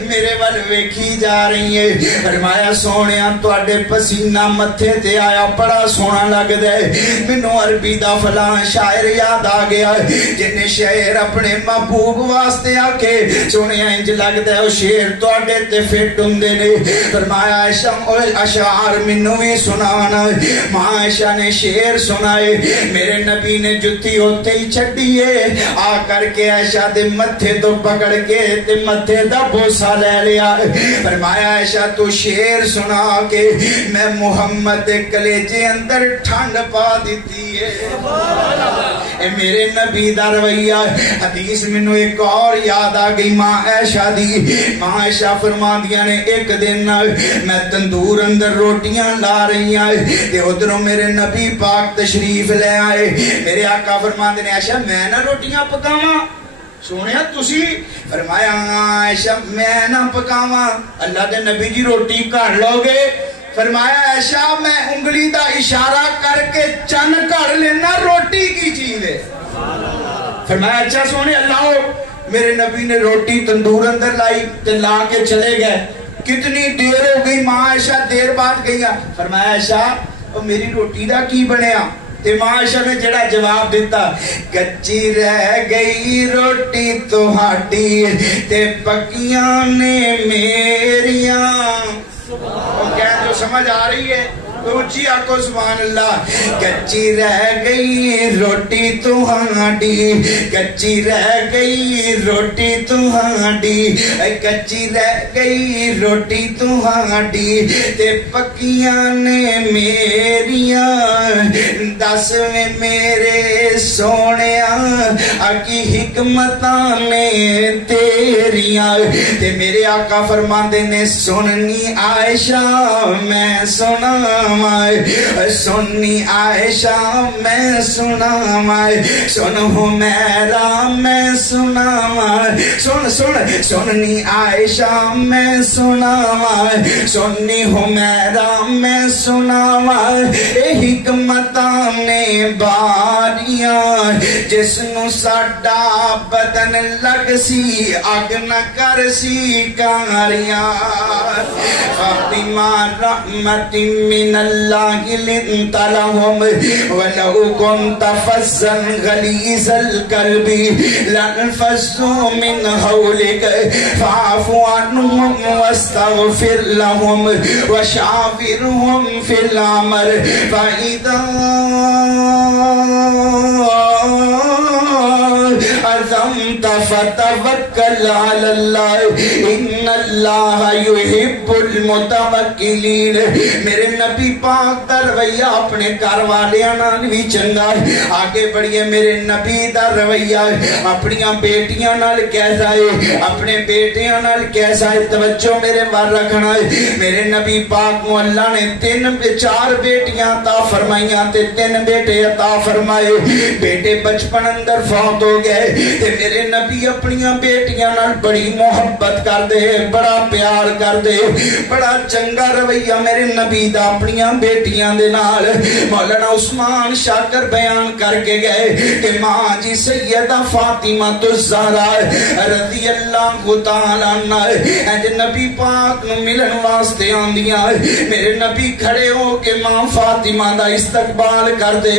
میرے وال ویکھی جا رہی ہے فرمایا سونیاں تواڈے پسینہ متھے تے آیا بڑا سونا لگدا ہے مینوں عربی دا فلاں شاعر یاد آ گیا جن شعر اپنے محبوب واسطے آ کے سونیا انج لگدا ہے او شعر تواڈے تے فٹ ہوندے نے فرمایا عائشہ اشعار مینوں وی سنانا ماں عائشہ نے شعر سنائے میرے نبی نے جتی ہوتے ہی چھڈی ہے آ کر کے عائشہ دے متھے تو پکڑ کے تے متھے دا بوسا لے لیا فرمایا عائشہ تو شعر سنا کے میں محمد دے کلیجے اندر ٹھنڈ پا دیتی ہے اے میرے نبی دا رویہ حدیث منو ایک اور یاد آ گئی ماں عائشہ دی ماں عائشہ فرما دیا نے ایک دن میں تندور اندر روٹیاں لا رہی ہیں تے ادھروں میرے نبی پاک تشریف لے آئے میرے آقا فرما دے نے عائشہ میں نہ روٹیاں پکاواں سونیا تسی فرمایا عائشہ میں نہ پکاواں اللہ دے نبی جی روٹی کھڑ لو گے فرمایا عائشہ میں انگلی دا اشارہ کر کے چن کر لینا روٹی کی چیز ہے فرمایا اچھا سونے اللہ میرے نبی نے روٹی تندور اندر لائی تے لا کے چلے گئے کتنی دیر ہو گئی ماں عائشہ دیر بعد گئی فرمایا عائشہ میری روٹی دا کی بنیا تے ماں عائشہ نے جڑا جواب دیتا کچی رہ گئی روٹی تہاڈی تے پکیاں نے میریاں کیا جو سمجھ آ رہی ہے اونچی آکو سبحان اللہ کچی رہ گئی روٹی تہاڈی کچی رہ گئی روٹی تہاڈی کچی رہ گئی روٹی تہاڈی تے پکیاں نے میریاں دس میں میرے سونیاں اکی حکمتاں نے تیریاں تے میرے آقا فرماندے نے سننی عائشہ میں سنا سننی عائشہ میں سناواں سن حمیرہ میں سناواں سننی عائشہ میں سناواں سننی حمیرہ میں سناواں اے حکمتاں نے باریاں جس نو ساڈا بدن لگ سی اگ نہ کر سی کاریاں فاطمہ رحمت من اللہ لنت لهم ولو كنت فظا غلیظ القلب لانفضوا من حولك فاعف عنهم واستغفر لهم وشاورهم في الامر فاذا عزمت فتوکل علی اللہ ان اللہ یحب المتوکلین میرے نبی پاک دا رویہ اپنے گھر والیاں نال بھی چنگا ہے آگے بڑھیے میرے نبی دا رویہ اپنی بیٹیاں نال کیسا ہے اپنے بیٹیاں نال کیسا ہے توجہ میرے بار رکھنا ہے میرے نبی پاک کو اللہ نے 4 بیٹیاں عطا فرمائیاں تے 3 بیٹے عطا فرمائے بیٹے بچپن اندر فوت ہو گئے تے میرے نبی اپنی بیٹیاں نال بڑی محبت کر دے بڑا پیار کر دے بڑا چنگا رویہ میرے نبی دا اپنی بیٹیاں دے نال مولانا عثمان شاکر بیان کر کے گئے کہ ماں جی سیدہ فاطمہ الزہرا رضی اللہ تعالی عنہ نبی پاک نو ملن واسطے آندیاں میرے نبی کھڑے ہو کے ماں فاطمہ دا استقبال کر دے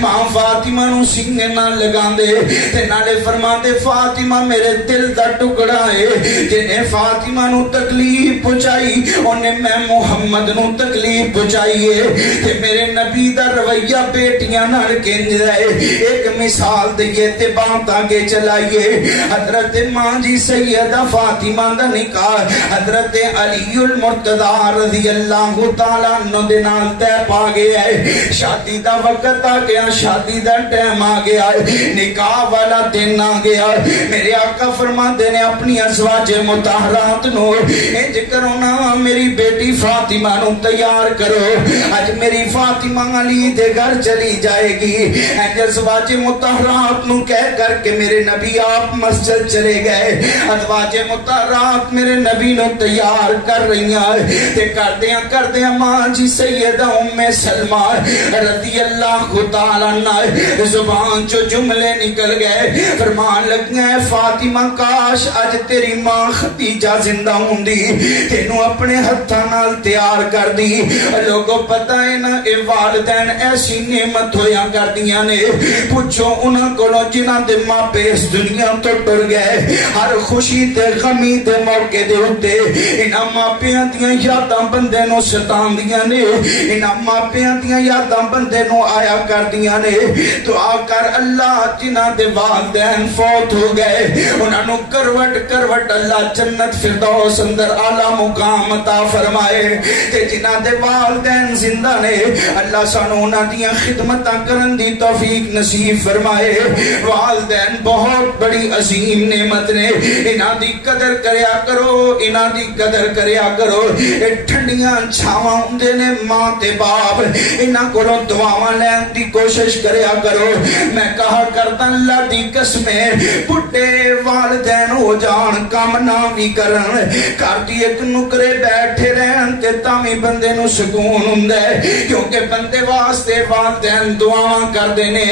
ماں فاطمہ نو سینے نال لگا دے تے نالے فرما دے فاطمہ میرے دل دا ٹکڑا ہے جنہیں فاطمہ نو تکلیف پہنچائی انہیں میں محمد نو تکلیف پہنچائی ہے تے میرے نبی دا رویہ بیٹیاں نال کنج رہے ایک مثال دیئے تے بات آگے چلائیے حضرت ماں جی سیدہ فاطمہ دا نکاح حضرت علی المرتضی رضی اللہ تعالیٰ عنہ دے نال تے پا گیا ہے شادی دا وقت آ گیا شادی دا ٹائم آ گیا ہے نکاح والا دن آ گیا میرے آقا فرماتے نے اپنی ازواج مطہرات نو انج کرو نا میری بیٹی فاطمہ نو تیار کرو آج میری فاطمہ علی دے گھر چلی جائے گی انج ازواج مطہرات نو کہہ کر کے میرے نبی آپ مسجد چلے گئے ازواج مطہرات میرے نبی نو تیار کر رہی ہیں تے کر دیاں ماں جی سیدہ ام سلمہ رضی اللہ تعالیٰ عنہ زبان جو جملے نکل گئے فرمان لگیا ہے فاطمہ کاش آج تیری ماں خدیجہ زندہ ہوں دی تینوں اپنے ہتھاں نال تیار کر دی لوگوں پتہ ہے نا اے والدین ایسی نعمت ہویا کر دیاں نے پوچھو انہاں کولوں جنہاں دے ماں پہ اس دنیا تو ٹر گئے ہر خوشی تے غمی تے موقع دے ہوتے انہاں ماں پیاں دیاں یاداں بندے نو ستان دیاں نے انہاں ماں پیاں دیاں یاداں بندے نو آیا کر دیاں نے دعا کر اللہ جنہاں دے والدین فوت ہو گئے انہاں نو کروٹ اللہ جنت فردوس اندر اعلی مقام عطا فرمائے تے جنہاں دے والدین زندہ نے اللہ سانو انہاں دیاں خدمتاں کرن دی توفیق نصیب فرمائے والدین بہت بڑی عظیم نعمت نے انہاں دی قدر کریا کرو انہاں دی قدر کریا کرو اے ٹھنڈیاں چھاواں ہوندے نے ماں تے باپ انہاں کولوں دعاواں لین دی کوشش کریا کرو میں کہا کرتا اللہ دی قسمیں بڑھے والدین ہو جان کام نہ بھی کرن کارتی ایک نکرے بیٹھے رہن تے تامی بندے نو سکون ہوندے کیونکہ بندے واسطے والدین دعاواں کر دینے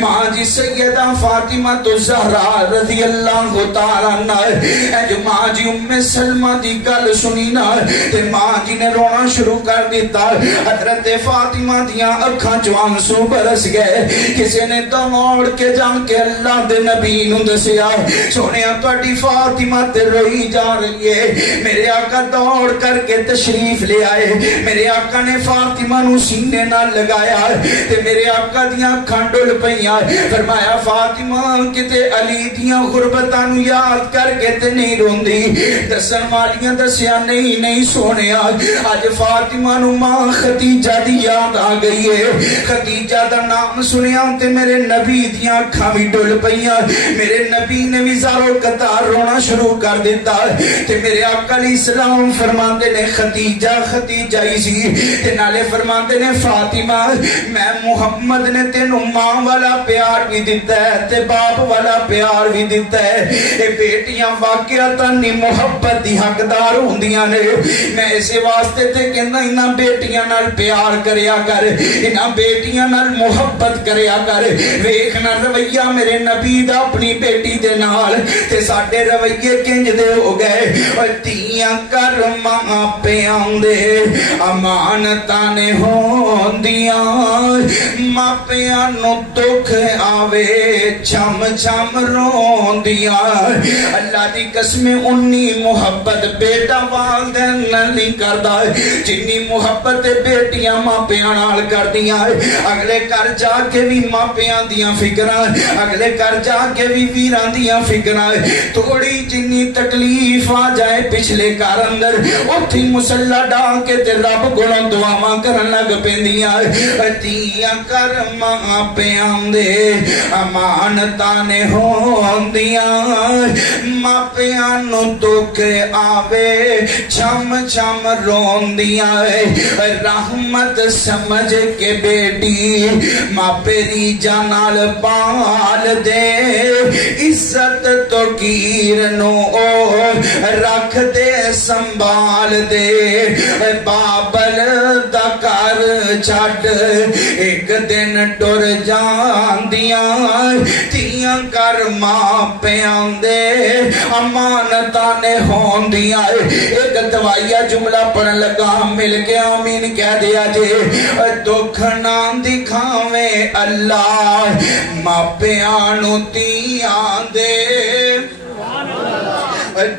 ماں جی سیدہ فاطمہ الزہرا رضی اللہ تعالیٰ عنہ اے جو ماں جی ام سلمہ دی گل سنی نا تے ماں جی نے رونا شروع کر دیتا حضرت فاطمہ دیاں اکھاں جوان سو برس گئے کسی نے دوڑ کے جان کے اللہ دے نبی نو دسیا سونیا تواڈی فاطمہ تے روئی جا رہی ہے میرے آقا دوڑ کر کے تشریف لے آئے میرے آقا نے فاطمہ نو سینے نہ لگایا تے میرے آقا دیاں اکھاں ڈل پئیاں فرمایا فاطمہ کتے علی دیاں غربتاں نو یاد کر کے تے نہیں روندی دسن والیاں دسیا نہیں سونیا اج فاطمہ نو ماں خدیجہ دی یاد آ گئی ہے خدیجہ دا نام سنیا تے میرے نبی دیاں اکھاں بھی ڈل پئیاں میرے نبی نبی نے بھی زارو قطار رونا شروع کر دیتا تے میرے آقا علیہ السلام فرماندے نے خدیجہ خدیجہ ہی سی تے نالے فرماندے نے فاطمہ میں محمد نے تینوں ماں والا پیار بھی دیتا ہے تے باپ والا پیار بھی دیتا ہے اے بیٹیاں واقعتاً نی محبت دی حقدار ہوندیاں نے میں اسی واسطے تے کہنا انہاں بیٹیاں نال پیار کریا کر انہاں بیٹیاں نال محبت کریا کر ویکھنا رویہ میرے نبی دا اپنی بیٹی دے نال تے ساڈے رویے کنج دے ہو گئے اور تیاں کر ماں پیاں دے امانتاں نے ہوندیاں ماں پیاں نو دکھ آوے چھم چھم روندیاں اللہ دی قسم انی محبت بیٹا والدین نہیں کردا جنی محبت بیٹیاں ماں پیاں نال کردیاں اگلے کر جا کے بھی ماں پیاں دیاں فکراں اگلے کر جا کے بھی ویراں دیاں فکراں تھوڑی جنی تکلیف آ جائے پچھلے کار اندر اتھی مسلح ڈال کے تے رب کولوں دعاواں کرن لگ پیندیاں تیاں کر ماں پیاں دے امانتاں نے ہوندیاں ماں پیاں نو دکھ آوے چھم چھم روندیاں رحمت سمجھ کے بیٹی ماں پیری جانال پال دے عزت تو کیر نو رکھ دے سنبھال دے بابل دا کر چھٹ ایک دن ٹر جاندیاں تیاں کر ماں پیاں دے امانتاں نے ہوندیاں ایک دوائیہ جملہ پڑھن لگا مل کے آمین کہہ دیا جے دکھ نہ دکھاویں اللہ ماں پیاں نو تیاں دے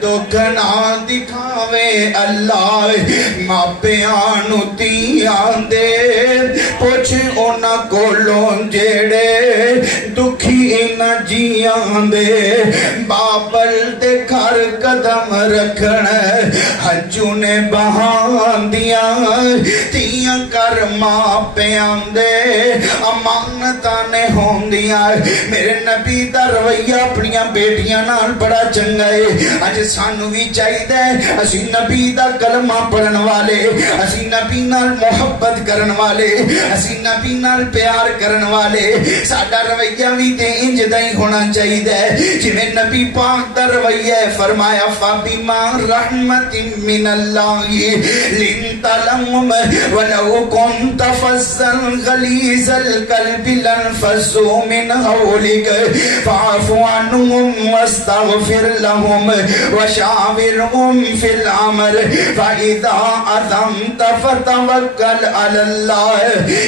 دکھ نہ دکھاویں اللہ ماں پیاں نو تیاں دے پوچھ اونا کولوں جیڑے دکھی نہ جیاں دے بابل دے گھر قدم رکھن حجو نے بہان دیاں تیاں کر ماں پیاں دے امانتاں نے ہوندیاں میرے نبی دا رویہ اپنیاں بیٹیاں نال بڑا چنگا ہے اج سانو بھی چاہیے اسی نبی دا کلمہ پڑھن والے اسی نبی نال محبت کرن والے اسی نبی نال پیار کرن والے ساڈا رویہ بھی تے انج دا ہی ہونا چاہیے جویں نبی پاک دا رویہ فرمایا فبما رحمت من اللہ لنت لهم ولو كنت فظا غلیظ القلب لانفضوا من حولك فاعف عنهم واستغفر لهم وشاورهم في الامر فاذا عزمت فتوكل على الله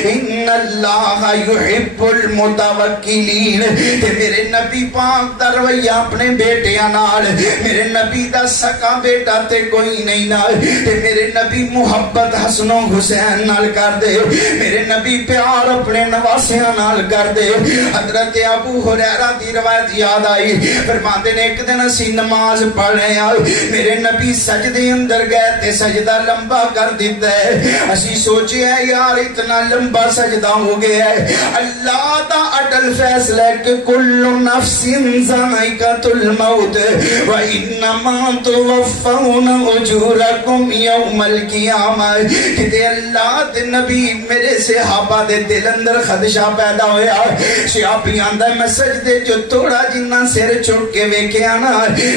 ان الله يحب المتوكلين تے میرے نبی پاک دا رویہ اپنے بیٹیاں نال میرے نبی دا سکا بیٹا تے کوئی نہیں نال تے میرے نبی محبت حسن و حسین نال کر دے میرے نبی پیار اپنے نواسیاں نال کر دے حضرت ابو ہریرہ دی روایت یاد آئی فرماندے نے ایک دن اسی نماز پڑھ رہے ہیں میرے نبی سجدے اندر گئے تے سجدہ لمبا کر دیتا ہے اسی سوچے ہیں یار اتنا لمبا سجدہ ہو گیا ہے اللہ دا اٹل فیصلہ کہ کل نفس ذائقۃ الموت وانما توفون اجورکم یوم القیامہ کہ اللہ دے نبی میرے صحابہ دے دل اندر خدشہ پیدا ہویا صحابی آندا میں سجدے جو تھوڑا جنہ سر چھوٹ کے ویکھیا نا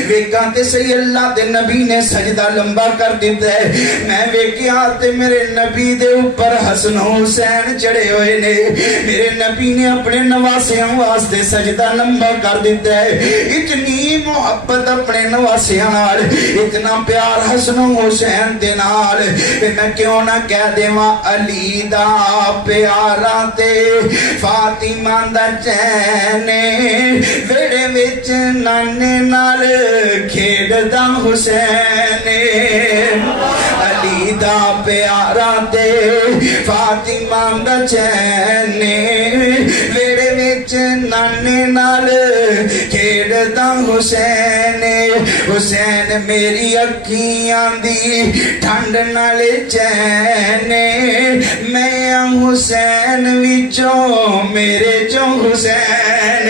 ویکھاں تے صحیح اللہ دے نبی نے سجدہ لمبا کر دیتا ہے میں ویکھیا تے میرے نبی دے اوپر حسن حسین چڑھے ہوئے نے میرے نبی نے اپنے نواسیاں واسطے سجدہ لمبا کر دیتا ہے اتنی محبت اپنے نواسیاں نال اتنا پیار حسن حسین دے نال میں کیوں نہ کہہ دیواں علی دا پیارا تے فاطمہ دا چین ویڑے وچ نانے نال کھیڈ دا حسین علی دا پیارا تے فاطمہ دا چین ویڑے وچ نانے نال کھیڈ دا حسین حسین میری اکھیاں دی ٹھنڈ نال چین میں حسین وچوں میرے چوں حسین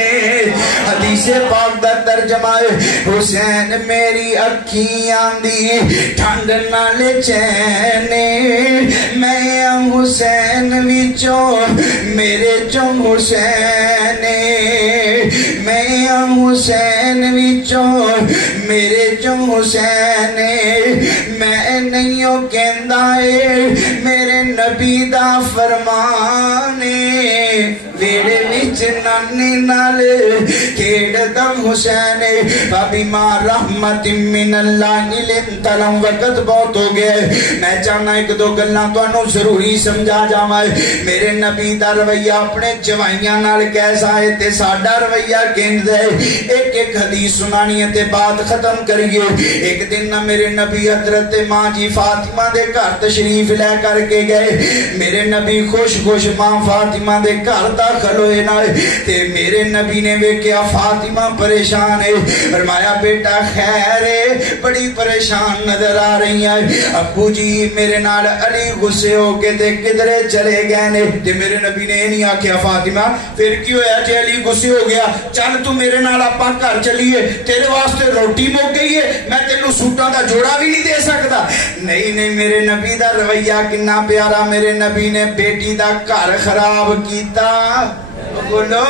حدیث پاک دا ترجمہ ہے حسین میری اکھیاں دی ٹھنڈ نال چین میں حسین وچوں میرے چوں حسین میں حسین وچوں میرے چوں حسین میں نہیں ہو کہندا اے میرے نبی دا فرمان ویڑے وچ نانی نال کھیڈدا حسین بابی ماں رحمت من اللہ لنتلم وقت بہت ہو گیا میں چاہنا ایک دو گلاں تانوں ضروری سمجھا جاواں میرے نبی دا رویہ اپنے جوائیاں نال کیسا ہے تے ساڈا رویہ کیندا ہے ایک ایک حدیث سنانی ہے تے بات ختم کریے ایک دن نہ میرے نبی حضرت ماں جی فاطمہ دے گھر تشریف لے کر کے گئے میرے نبی خوش خوش ماں فاطمہ دے گھر داخل ہوئے نہ تے میرے نبی نے ویکھیا فاطمہ پریشان ہے فرمایا بیٹا خیر ہے بڑی پریشان نظر آ رہی ہے ابو جی میرے نال علی غصے ہو کے تے کدھرے چلے گئے نے تے میرے نبی نے نہیں آکھیا فاطمہ پھر کی ہویا جے علی غصے ہو گیا چل تو میرے نال اپاں گھر چلیے تیرے واسطے روٹی مک گئی ہے میں تینوں سوٹاں دا جوڑا بھی نہیں دے سکتا نہیں میرے نبی دا رویہ کنا پیارا میرے نبی نے بیٹی دا گھر خراب کیتا بولو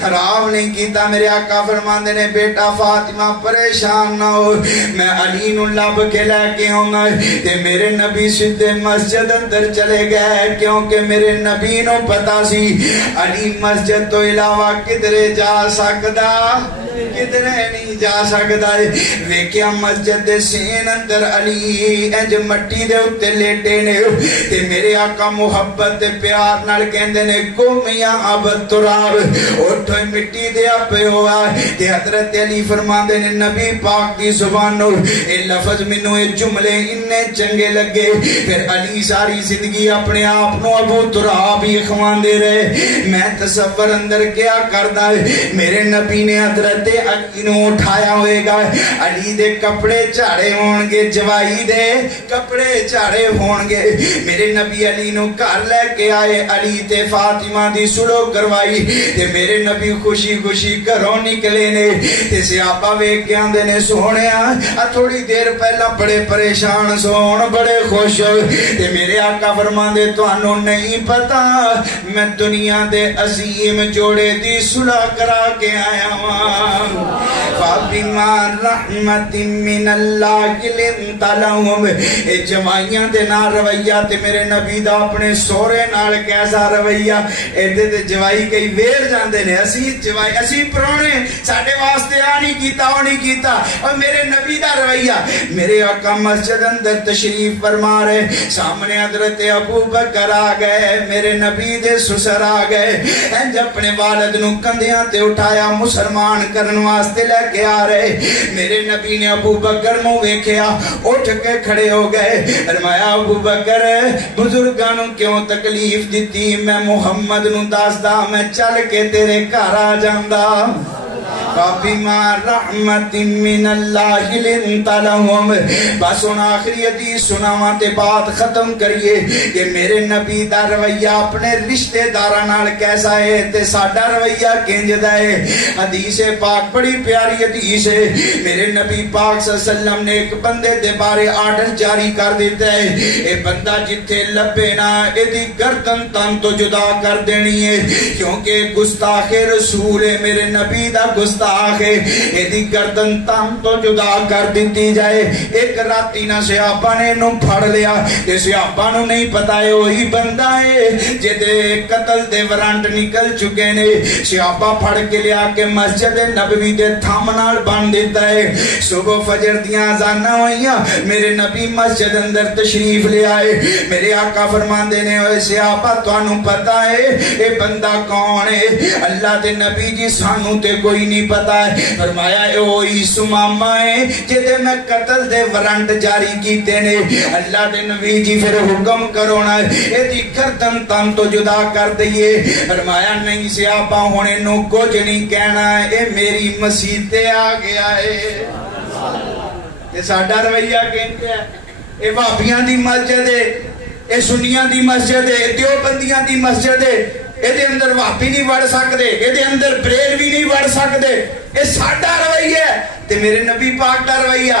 خراب نہیں کیتا میرے آقا فرماندے نے بیٹا فاطمہ پریشان نہ ہو میں علی نو لب کے لے کے آؤں تے میرے نبی سیدھے مسجد اندر چلے گئے کیونکہ میرے نبی نو پتا سی علی مسجد تو علاوہ کدھرے جا سکدا کدھرے نہیں جا سکدا ویکھیا مسجد دے سین اندر علی انج مٹی دے اوتے لیٹے نے تے میرے آقا محبت تے پیار نال کہندے نے قم یا ابد تراب اٹھو مٹی دے اپے ہوا تے حضرت علی فرماندے نے نبی پاک دی زبانوں اے لفظ مینوں اے جملے اننے چنگے لگے پھر علی ساری زندگی اپنے آپ نو ابو تراب ہی کھواندے رہے میں تصور اندر کیا کردا میرے نبی نے حضرت علی نو اٹھایا ہوئے گا علی دے کپڑے چاڑے ہون گے جوائی دے کپڑے چاڑے ہون گے میرے نبی علی نو گھر لے کے آئے علی تے فاطمہ دی سلو کروائی تے میرے نبی خوشی خوشی گھروں نکلے نے تے صحابہ ویکھ کے آندے نے سونیا تھوڑی دیر پہلا بڑے پریشان سون بڑے خوش تے میرے آقا فرماندے تانوں نہیں پتا میں دنیا دے عظیم جوڑے دی صلح کرا کے آیا ہوں فَبِمَا رَحْمَةٍ مِّنَ اللَّهِ لِنْتَ لَهُمْ اے جوائیاں دے نال رویہ تے میرے نبی دا اپنے سورے نال کیسا رویہ ایدے تے جوائی کئی ویر جاندے نے اسی جوائی اسی پرونے ساڈے واسطے آ نہیں کیتا او نہیں کیتا اور میرے نبی دا رویہ میرے آقا مسجد اندر تشریف فرما رہے سامنے حضرت ابو بکر آ گئے میرے نبی دے سسر آ گئے انج اپنے والد نو کندھیاں تے اٹھایا مسلمان کرن واسطے لے کے آ رہے میرے نبی نے ابو بکر نو ویکھیا اٹھ کے کھڑے ہو گئے فرمایا ابو بکر بزرگاں نو کیوں تکلیف دتی میں محمد نو دسدا میں چل کے تیرے گھر آ جاندا فَبِمَا رَحْمَةٍ مِّنَ اللَّهِ لِنْتَ لَهُمْ بس ان آخری حدیث سناواں تے بات ختم کریے کہ میرے نبی دا رویہ اپنے رشتہ داراں نال کیسا ہے تے ساڈا رویہ کینج دا ہے حدیث پاک بڑی پیاری حدیث ہے میرے نبی پاک صلی اللہ علیہ وسلم نے ایک بندے دے بارے آرڈر جاری کر دیتا ہے اے بندہ جتھے لبے نا اے دی گردن تن تو جدا کر دینی ہے کیونکہ گستاخ رسول ہے میرے نبی دا گستاخ ہے ایدی گردن تن تو جدا کر دیتی جائے ایک راتی نہ صحابہ نے انہوں پھڑ لیا کہ صحابہ نو نہیں پتا ہے وہی بندہ ہے جدے قتل دے ورانٹ نکل چکے نے صحابہ پھڑ کے لیا کہ مسجد نبوی دے تھامنال بان دیتا ہے صبح فجر دیاں آزانہ ہوئیاں میرے نبی مسجد اندر تشریف لے آئے میرے آقا فرمان دینے ہوئے صحابہ تو انہوں پتا ہے اے بندہ کون ہے اللہ دے نبی جی سانوں تے کوئی نہیں پتا ہے فرمایا اے وہی سمامہ ہے جدے میں قتل دے ورانٹ جاری کیتے نے اللہ دے نبی جی پھر حکم کرونا اے دی گردن تن تو جدا کر دئیے فرمایا نہیں صحابہ ہونے نو کچھ نہیں کہنا اے میری مسیح تے آ گیا ہے یہ ساڈا رویہ کہتے ہیں اے وہابیاں دی مسجد ہے اے سنیاں دی مسجد ہے دیوبندیاں دی مسجد ہے ਇਹਦੇ ਅੰਦਰ ਵਾਪੀ ਨਹੀਂ ਵੜ ਸਕਦੇ, ਇਹਦੇ ਅੰਦਰ ਬਰੇਲਵੀ ਨਹੀਂ ਵੜ ਸਕਦੇ। ਇਹ ਸਾਡਾ ਰਵਈਆ ਤੇ ਮੇਰੇ ਨਬੀ ਪਾਕ ਦਾ ਰਵਈਆ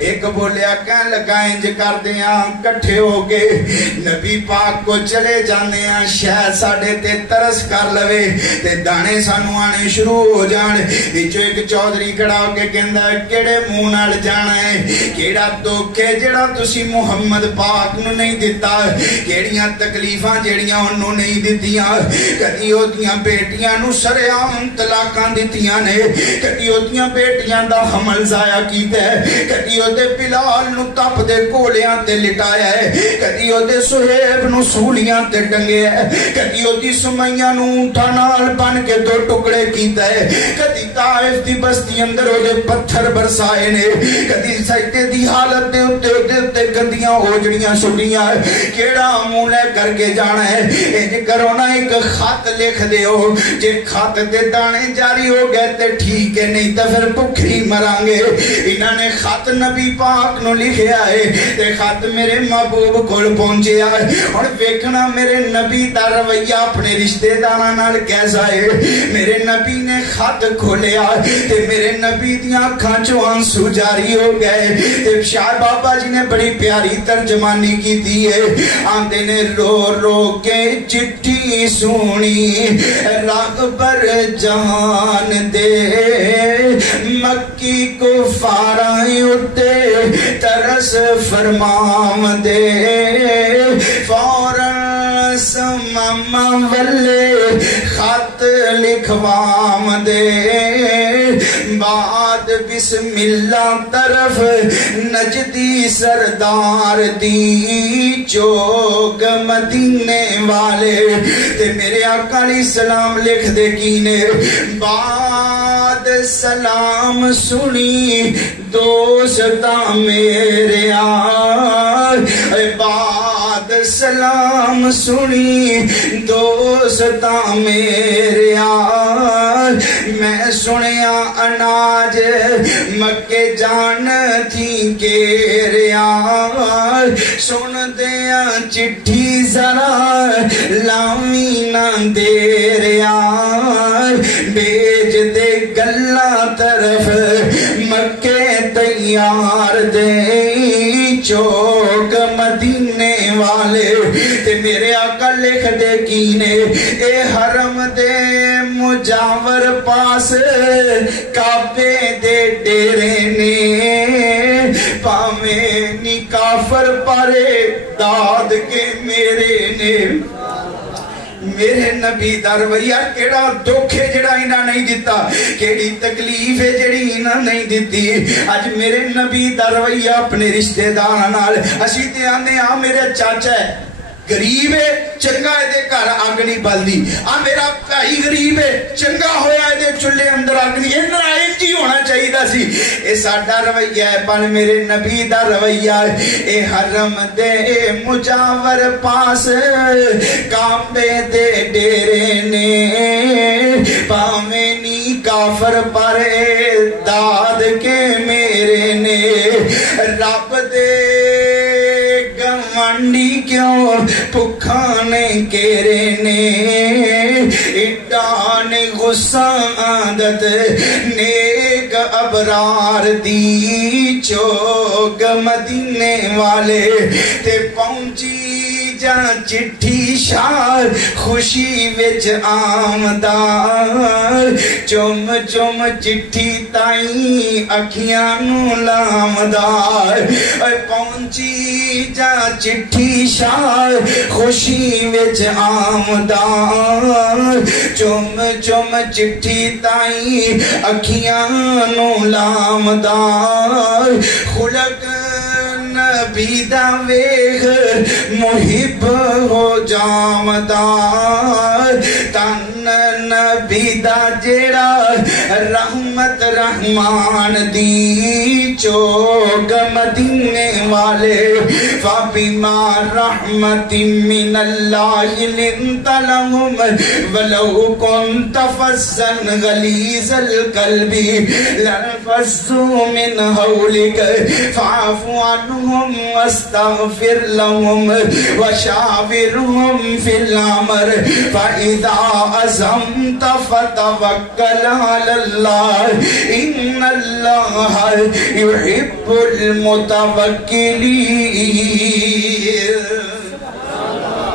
ایک بولیا کہن لگا انج کردے ہاں کٹھے ہو کے نبی پاک کو چلے جانے ہاں شاید ساڈے تے ترس کر لوے تے دانے سانو آنے شروع ہو جان وچوں ایک چودھری کھڑا ہو کے کہندا کیڑے منہ نال جانا ہے کیڑا دکھ ہے جڑا تسی محمد پاک نو نہیں دتا کیڑیاں تکلیفاں جڑیاں انہوں نہیں دتیاں کدی اودیاں بیٹیاں نو سرعام طلاقاں دتیاں نے کدی اودیاں بیٹیاں دا حمل ضائع کیتا ہے کدی اودے بلال نو تپ دے کولیاں تے لٹایا ہے کدی اودے سہیب نو سولیاں تے ٹنگیا ہے کدی اودی سمیہ نو اونٹا نال بن کے دو ٹکڑے کیتا ہے کدی طائف دی بستی اندر اودے پتھر برسائے نے کدی سجدے دی حالت دے اتے گندیاں اوجڑیاں سٹیاں کیڑا منہ لے کر کے جانا ہے انج کرو نا ایک خط لکھ دیو جے خط دے دانے جاری ہو گئے تے ٹھیک ہے نہیں تے پھر بھکھی مران گے انہاں نے خط نبی پاک نو لکھیا ہے تے خط میرے محبوب کول پہنچیا ہے ہن ویکھنا میرے نبی دا رویہ اپنے رشتہ داراں نال کیسا ہے میرے نبی نے خط کھولیا تے میرے نبی دیاں اکھاں چوں آنسو جاری ہو گئے تے شاہ بابا جی نے بڑی پیاری ترجمانی کی دی ہے آندے نے رو رو کے چٹھی سونی راغبر جہان دے مکی کو فارائیں اٹھے ترس فرمام دے فوراں سمام ولے خط لکھوام دے بعد بسم اللہ طرف نجدی سردار دی چوک مدینے والے تے میرے آقا علیہ السلام لکھ دے کینے بعد سلام سنی دوستا میرے بعد سلام سنی دوستا میرے میں سنیا اناج مکے جان تھی کیریا سن دیا چٹھی ذرا لاوی نہ دیریا بیج دے گلہ طرف مکے تیار دے چوک مدینے والے تے میرے آقا لکھ دے کینے اے حرم دے مجاور پاس کعبے دے ڈیرے نے پاویں نی کافر پارے داد کے میرے نے میرے نبی دا رویہ کیڑا دکھ ہے جڑا انہاں نہیں دیتا کیڑی تکلیف ہے جڑی انہاں نہیں دیتی اج میرے نبی دا رویہ اپنے رشتہ داراں نال اسی تے آنے آ میرے چاچا ہے غریب ہے چنگا ہے دے گھر اگ نہیں بلدی میرا بھائی غریب ہے چنگا ہویا ہے دے چولہے اندر اگ نہیں انج ہی ہونا چاہیے سی اے ساڈا رویہ ہے پر میرے نبی دا رویہ ہے اے حرم دے مجاور پاس کعبے دے ڈیرے نے پاویں نی کافر پر داد کے میرے نے رب دے گوانڈی کیوں پکھانے کیرے نے اڈان غصہ عادت نیک ابرار دی چوک مدینے والے تے پہنچی جا چٹھی شار خوشی وچ آمدار چم چم چٹھی تائیں اکھیاں نو لامدار پہنچی جا چٹھی شار خوشی وچ آمدار چم چم چٹھی تائیں اکھیاں نو لامدار خلق نبی دا ویخ محب ہو جامدار تن نبی دا جیڑا رحمت رحمان دی چوک مدینے والے فبما رحمت من اللہ لنت لهم ولو كنت فظا غلیظ القلب لانفضوا من حولك فاعف عنهم واستغفر لهم وشاورهم في الامر فاذا عزمت فتوکل علی اللہ ان اللہ یحب المتوکلین۔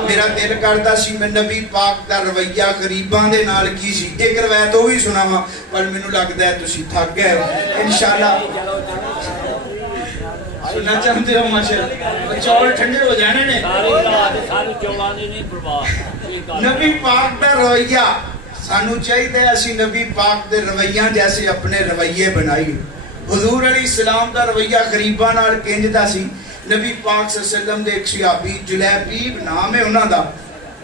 میرا دل کرتا سی میں نبی پاک دا رویہ غریباں دے نال کی سی، ایک روایت وہ بھی سناواں پر مینوں لگدا ہے تسی تھک گئے انشاءاللہ سننا چاہتے ہو ماشاءاللہ چاول ٹھنڈے ہو جانے نے۔ نبی پاک دا رویہ سانو چاہیے اسی نبی پاک دے رویہ جیسے اپنے رویے بنائیے۔ حضور علیہ السلام دا رویہ غریباں نال کنج دا سی۔ نبی پاک صلی اللہ علیہ وسلم دے ایک صحابی جلیبیب نام ہے انہاں دا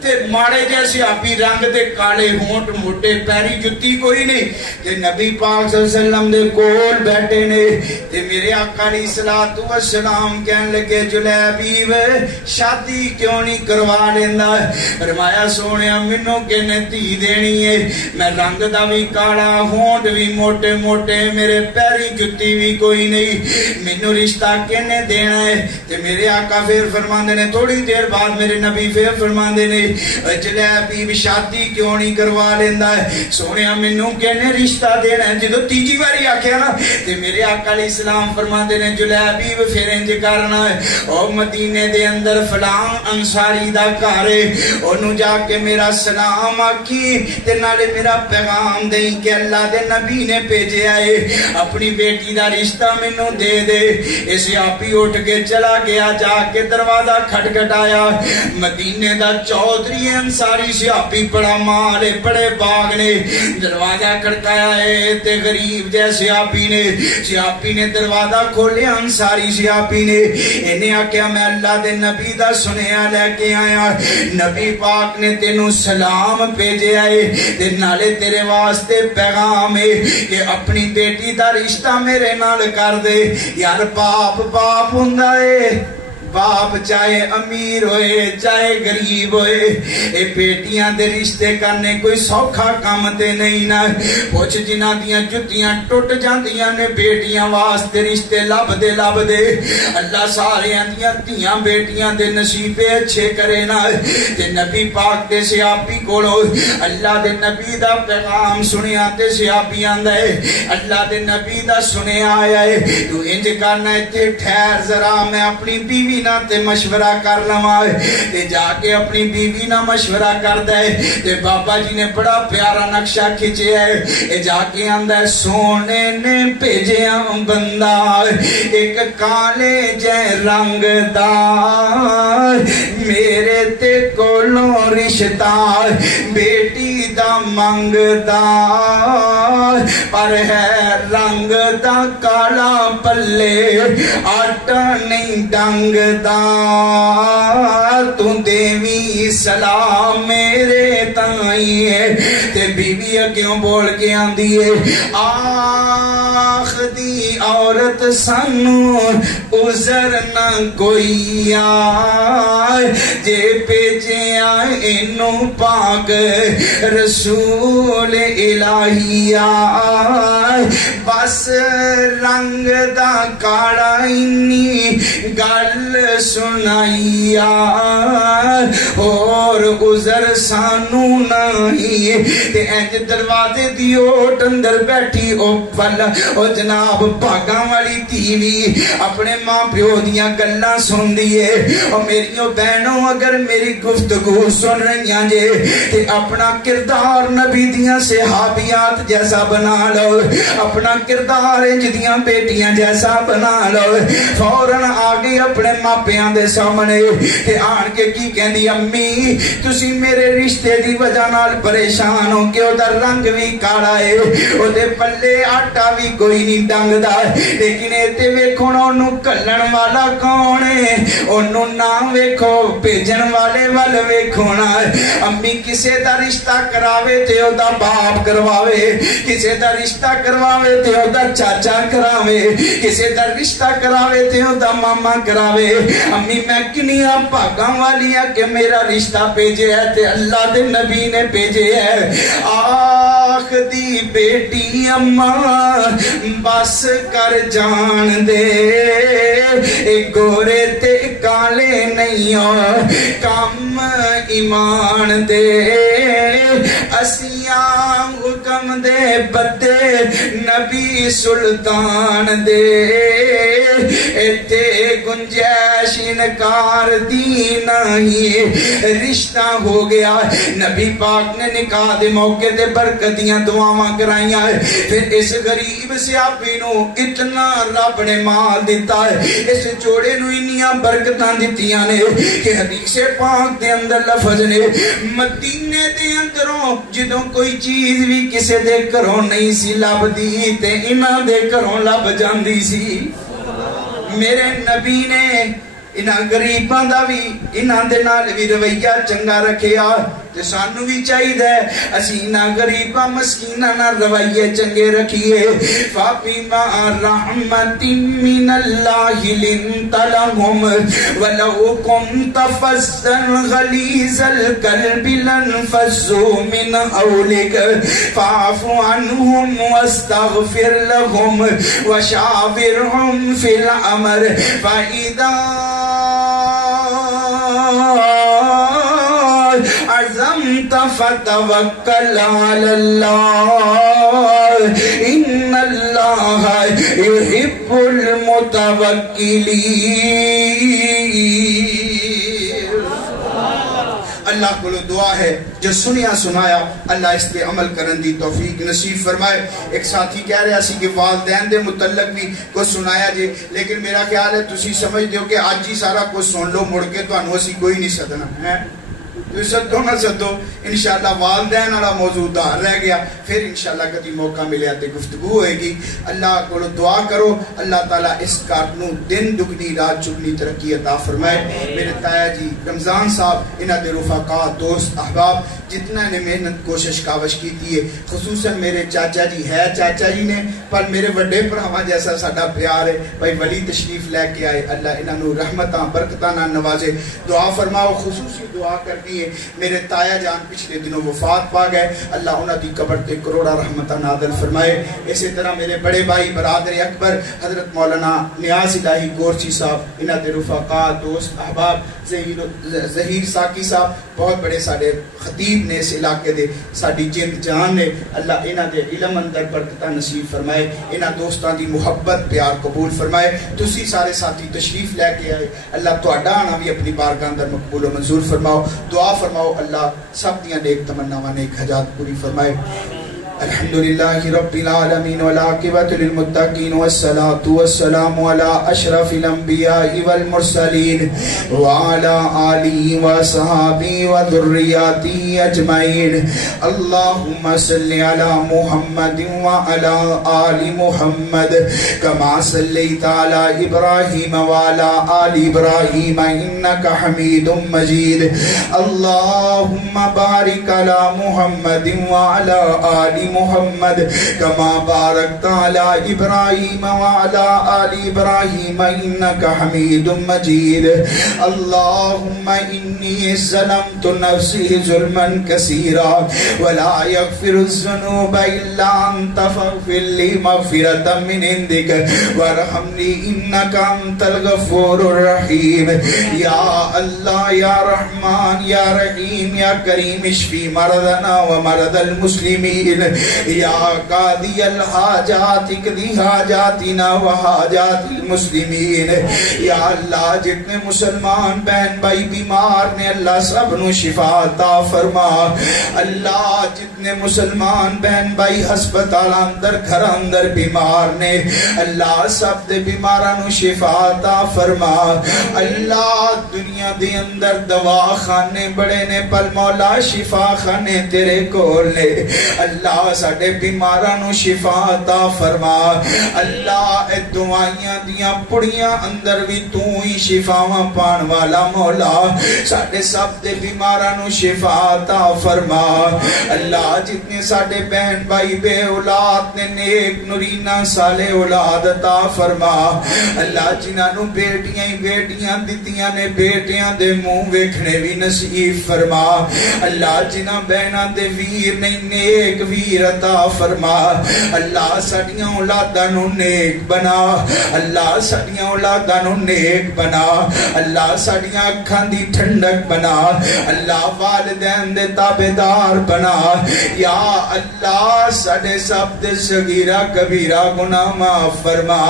تے ماڑے جیسے صحابی رنگ دے کالے ہونٹ موٹے پیری جتی کوئی نہیں تے نبی پاک صلی اللہ علیہ وسلم دے کول بیٹھے نے تے میرے آقا علیہ السلام کہنے لگے جلیبیب شادی کیوں نہیں کروا لیندا؟ فرمایا سونیا مینوں کنے دھی دینی ہے، میں رنگ دا بھی کالا ہونٹ بھی موٹے موٹے میرے پیری جتی بھی کوئی نہیں، مینوں رشتہ کنے دینا ہے؟ تے میرے آقا پھر فرماندے نے تھوڑی دیر بعد میرے نبی پھر فرماندے نے جلیبیب شادی کیوں نہیں کروا لیندا ہے؟ سونیا مینوں کہنے رشتہ دینا ہے۔ جدو تیجی باری آکھیا نا تے میرے آقا علیہ السلام فرماندے نے جلیبیب پھر انج کرنا ہے او مدینے دے اندر فلاں انصاری دا گھر ہے اونوں جا کے میرا سلام آکھی تے نالے میرا پیغام دیں کہ اللہ دے نبی نے بھیجیا ہے اپنی بیٹی دا رشتہ مینوں دے دے۔ اس صحابی اٹھ کے چلا گیا، جا کے دروازہ کھٹکھٹایا، مدینے دا چودھری انصاری صحابی بڑا مال ہے بڑے باغ نے، دروازہ کھڑکایا ہے تے غریب جیسے صحابی نے دروازہ کھولے، انصاری صحابی نے انہیں آکھیا میں اللہ دے نبی دا سنیا لے کے آیا، نبی پاک نے تینوں سلام بھیجے آئے تے نالے تیرے واسطے پیغام ہے کہ اپنی بیٹی دا رشتہ میرے نال کر دے۔ یار باپ ہوندا ہے، باپ چاہے امیر ہوئے چاہے غریب ہوئے، اے بیٹیاں دے رشتے کرنے کوئی سوکھا کام تے نہیں نا۔ پوچھ جنہاں دیاں جتیاں ٹوٹ جاندیاں نے بیٹیاں واسطے رشتے لب دے اللہ سارے دیاں تیاں بیٹیاں دے نصیبے اچھے کرے نا۔ تے نبی پاک دے صحابی کولو اللہ دے نبی دا پیغام سنیا تے صحابی آندا ہے اللہ دے نبی دا سنیا آیا ہے تو انج کرنا ہے تے ٹھہر ذرا میں اپنی بیوی نہ تے مشورہ کر لواں۔ تے جا کے اپنی بیوی نہ مشورہ کردا ہے تے بابا جی نے بڑا پیارا نقشہ کھچیا ہے، اے جا کے آندا ہے سونے نے بھیجیا بندہ ایک کالے جے رنگ دا میرے تے کولوں رشتہ بیٹی دا منگدا پر ہے رنگ دا کالا پلے آٹا نہیں ڈنگ دا تو دیوی سلام میرے تائیں ہے۔ تے بی بی اگیوں بول کے آندی ہے آخ دی عورت سانو عذر نہ کوئی آئے جے پیجے آئے انو پاک رسول الہی آئے بس رنگ دا کاڑا انی گل سنائی آئے اور عذر سانو نہیں۔ تے انج دروازے دی اوٹ اندر بیٹھی او پھل او جناب بھاگاں والی تیوی اپنے ماں پیو دیاں گلاں سن دیئے اور میریوں بہنوں اگر میری گفتگو سن رہیاں جے تے اپنا کردار نبی دیاں صحابیات جیسا بنا لو، اپنا کردار انج دیاں بیٹیاں جیسا بنا لو۔ فوراً آگے اپنے ماپیاں دے سامنے تے آن کے کی کہندی امی تسی میرے رشتے دی وجہ نال پریشان ہو کہ او دا رنگ بھی کالا ہے او دے پلے آٹا بھی کوئی نہیں ڈنگ دا لیکن ایتے ویکھو نا انہوں کلن والا کون ہے انہوں نام ویکھو پیجن والے وال ویکھو نا۔ امی کسے دا رشتہ کراوے تے او دا باپ کرواوے، کسے دا رشتہ کراوے تے او دا چاچا کراوے، کسے دا رشتہ کراوے تے او دا ماما کراوے۔ امی میں کنیاں بھاگاں والیا کہ میرا رشتہ پیجے ہے تے اللہ دے نبی نے پیجے ہے۔ آخ دی بیٹی اماں بس کر جان دے اے گورے تے کالے نہیں کم ایمان دے اسیاں حکم علم دے بدے نبی سلطان دے ایتے گنجائش انکار دی نہیں رشتہ ہو گیا نبی پاک نے نکاح دے موقع دے برکتیاں دعاواں کرائیاں پھر اس غریب صحابی نو اتنا رب نے مال دیتا ہے اس جوڑے نو انیاں برکتاں دیتیاں نے کہ حدیث پاک دے اندر لفظ نے مدینے دے اندروں جدوں کوئی چیز بھی کسے دے گھروں نہیں سی لب دی تے انہاں دے گھروں لب جاندی سی میرے نبی نے انہاں غریباں دا بھی انہاں دے نال بھی رویہ چنگا رکھیا تے سانو بھی چاہیے اسی انہاں غریباں مسکیناں نال رویے چنگے رکھیے فَبِمَا رَحْمَةٍ مِّنَ اللَّهِ لِنْتَ لَهُمْ وَلَوْ كُنْتَ فَظًّا غَلِيظَ الْقَلْبِ لَانفَضُّوا مِنْ حَوْلِكَ فَاعْفُ عَنْهُمْ وَاسْتَغْفِرْ لَهُمْ وَشَاوِرْهُمْ فِي الْأَمْرِ فَإِذَا عزمت فتوکل علی اللہ ان اللہ یحب المتوکلین اللہ کو دعا ہے جو سنیا سنایا اللہ اس پہ عمل کرن دی توفیق نصیب فرمائے ایک ساتھی کہہ رہا سی کہ والدین دے متعلق بھی کو سنایا جے لیکن میرا خیال ہے تسی سمجھ دیو کہ آج ہی سارا کچھ سن لو مڑ کے تو انہوں اسی کوئی نہیں سدنا ہے تو سدو نہ سدو انشاءاللہ والدین والا موضوع دار رہ گیا پھر انشاءاللہ کبھی موقع ملیا تے گفتگو ہوئے گی اللہ کو دعا کرو اللہ تعالیٰ اس کارنو دن دگنی رات چگنی ترقی عطا فرمائے میرے تایا جی رمضان صاحب انہ دے رفقا دوست احباب جتنا نے محنت کوشش کاوش کی ہے خصوصاً میرے چاچا جی ہے چاچا جی نے پر میرے وڈے پر ہمیں جیسا ساڈا پیار ہے بھائی ولی تشریف لے کے آئے اللہ انہاں نو رحمتاں برکتاں نال نوازے دعا فرماؤ خصوصی دعا کرنی ہے میرے تایا جان پچھلے دنوں وفات پا گئے اللہ انہاں دی قبر تے کروڑا رحمتاں نازل فرمائے اسی طرح میرے بڑے بھائی برادر اکبر حضرت مولانا نیاز الہی گورچی صاحب انہاں دے رفقا دوست احباب ظہیر ساکی صاحب بہت بڑے ساڑے خطیب نے اس علاقے دے ساڑی جند جان نے اللہ انہ دے علم اندر برکتہ نصیب فرمائے انہ دوستان دی محبت پیار قبول فرمائے تسی سارے ساتھی تشریف لے کے آئے اللہ تو اڈانا بھی اپنی بارگاہ اندر مقبول و منظور فرماؤ دعا فرماؤ اللہ سب دیاں نیک تمناواں نیک حاجات پوری فرمائے الحمدللہ رب العالمین والعاقبۃ للمتقین والصلاة والسلام علی اشرف الانبیاء والمرسلین وعلی آلہ وصحابہ وذریاتہ اجمعین اللہم صلی علی محمد وعلی آل محمد کما صلیت علی ابراہیم وعلی آل ابراہیم انکا حمید مجید اللہم بارک علی محمد وعلی آل محمد کما بارکت علی ابراہیم وعلی آل ابراہیم انکا حمید مجید اللہم انی ظلمت نفسی ظلما کثیرا ولا یغفر الذنوب الا انت فاغفر لی مغفرۃ من عندک وارحمنی انکا انت الغفور الرحیم یا اللہ یا رحمان یا رحیم یا کریم اشفی مرضنا ومرض المسلمین یا قاضی الحاجات اقضی حاجاتنا وحاجات المسلمین یا اللہ جتنے مسلمان بہن بھائی بیمار نے اللہ سب نو شفا عطا فرما اللہ جتنے مسلمان بہن بھائی ہسپتال اندر گھر اندر بیمار نے اللہ سب دے بیماران نو شفا عطا فرما اللہ دنیا دے اندر دوا خانے بڑے نے پل مولا شفا خانے تیرے کول نے اللہ ساڑے بیمارانو شفا عطا فرما اللہ اے دعائیاں دیاں پڑیاں اندر بھی تو ہی شفاواں پان والا مولا ساڑے سب دے بیمارانو شفا عطا فرما اللہ جتنے ساڑے بہن بھائی بے اولاد نے نیک نورینہ سالے اولاد عطا فرما اللہ جنہوں بیٹیاں ہی بیٹیاں دیتیاں نے بیٹیاں دے منہ ویکھنے بھی نصیب فرما اللہ جنہ بہناں دے ویر نہیں نیک ویر خیر عطا فرما اللہ ساڈیاں اولاداں نو نیک بنا اللہ ساڈیاں اولاداں نو نیک بنا اللہ ساڈیاں اکھاں دی ٹھنڈک بنا اللہ والدین دے تابعدار بنا یا اللہ ساڈے سب دے صغیرہ کبیرہ گناہ معاف فرما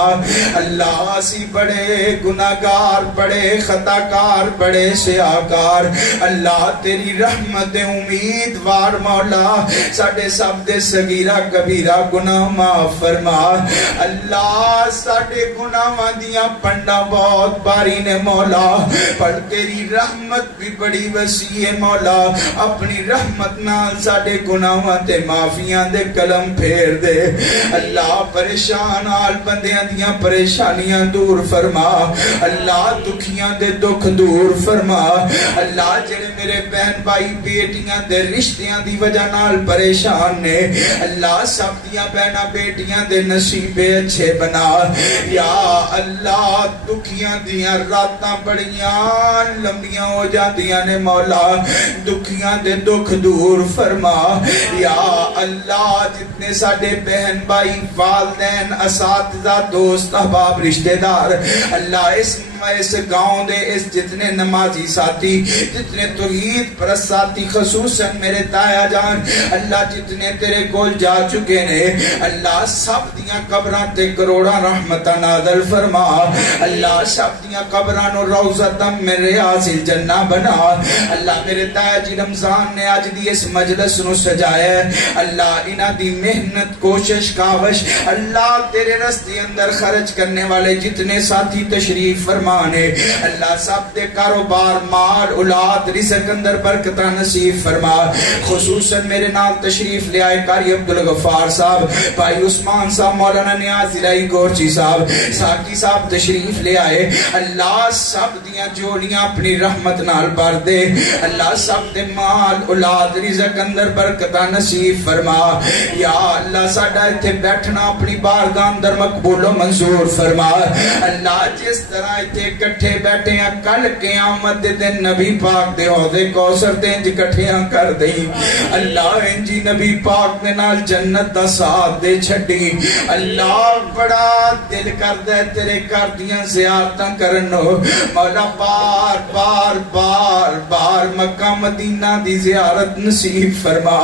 اللہ اسی بڑے گناہگار بڑے خطاکار بڑے سیاکار اللہ تیری رحمت امیدوار مولا ساڈے سب دے صغیرہ کبیرہ گناہ معاف فرما اللہ ساڈے گناہاں دیاں پنڈا بہت باری نے مولا پر تیری رحمت بھی بڑی وسیع ہے مولا اپنی رحمت نال ساڈے گناہاں تے معافیاں دے قلم پھیر دے اللہ پریشان حال بندیاں دیاں پریشانیاں دور فرما اللہ دکھیاں دے دکھ دور فرما اللہ جڑے میرے بہن بھائی بیٹیاں دے رشتیاں دی وجہ نال پریشان نے اللہ سب دیاں بہناں بیٹیاں دے نصیبے اچھے بنا یا اللہ دکھیاں دیاں راتاں بڑیاں لمبیاں ہو جاندیاں نے مولا دکھیاں دے دکھ دور فرما یا اللہ جتنے ساڈے بہن بھائی والدین اساتذہ دوست احباب رشتہ دار اللہ اس گاؤں دے اس جتنے نمازی ساتھی جتنے توحید پرست ساتھی خصوصاً میرے تایا جان اللہ جتنے تیرے کول جا چکے نے اللہ سب دیاں قبراں تے کروڑاں رحمتاں نازل فرما اللہ سب دیاں قبراں نو روضۃ من ریاض الجنہ بنا اللہ میرے تایا جی رمضان نے آج دی اس مجلس نو سجایا ہے اللہ انہاں دی محنت کوشش کاوش اللہ تیرے رستے اندر خرچ کرنے والے جتنے ساتھی تشریف فرما اللہ سب دے کاروبار مال اولاد رزق اندر برکتہ نصیب فرما خصوصاً میرے نال تشریف لے آئے قاری عبدالغفار صاحب بھائی عثمان صاحب مولانا نیاز الہی گورچی صاحب ساکی صاحب تشریف لے آئے اللہ سب دیاں جوڑیاں اپنی رحمت نال بھر دے اللہ سب دے مال اولاد رزق اندر برکتہ نصیب فرما یا اللہ ساڈا ایتھے بیٹھنا اپنی بارگاہ اندر مقبول و منظور فرما اللہ جس طرح ایتھے کٹھے بیٹھے ہیں کل قیامت دے دن نبی پاک دے عہدے کوثر تے انج کٹھیاں کر دیں اللہ انجی نبی پاک دے نال جنت دا ساتھ دے چھڑی اللہ بڑا دل کر دے تیرے کر دیاں زیارتاں کرنو مولا بار بار بار بار مکہ مدینہ دی زیارت نصیب فرما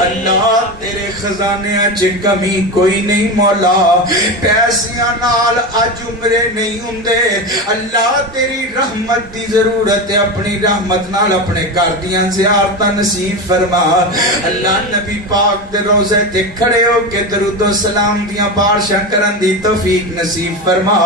اللہ تیرے خزانے اچھ کمی کوئی نہیں مولا پیسیاں نال اج عمرے نہیں ہوندے اللہ تیری رحمت دی ضرورت ہے اپنی رحمت نال اپنے گھر دیاں زیارتاں نصیب فرما اللہ نبی پاک دے روزے تے کھڑے ہو کے درود و سلام دیاں بارشاں کرن دی توفیق نصیب فرما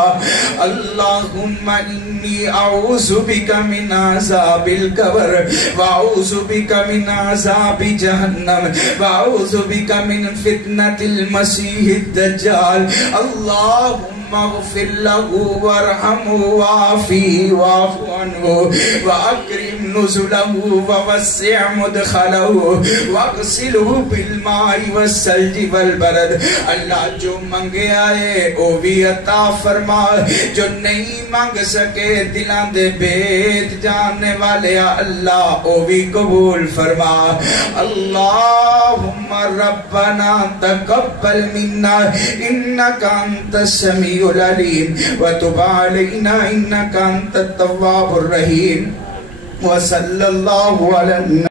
اللہم انی اعوذ بک من عذاب القبر واعوذ بک من عذاب جہنم واعوذ بک من فتنۃ المسیح الدجال اللہم اغفر له وارحمه وعافيه واعف عنه واكرم نزله ووسع مدخله واغسله بالماء والثلج والبرد اللہ جو منگے آئے او بھی عطا فرما جو نہیں مانگ سکے دلاں دے بیت جاننے والے اللہ او بھی قبول فرما اللہم ربنا تقبل منا انک انت السمیع العلیم وتب علینا انک انت التواب الرحیم وصلی اللہ علیہ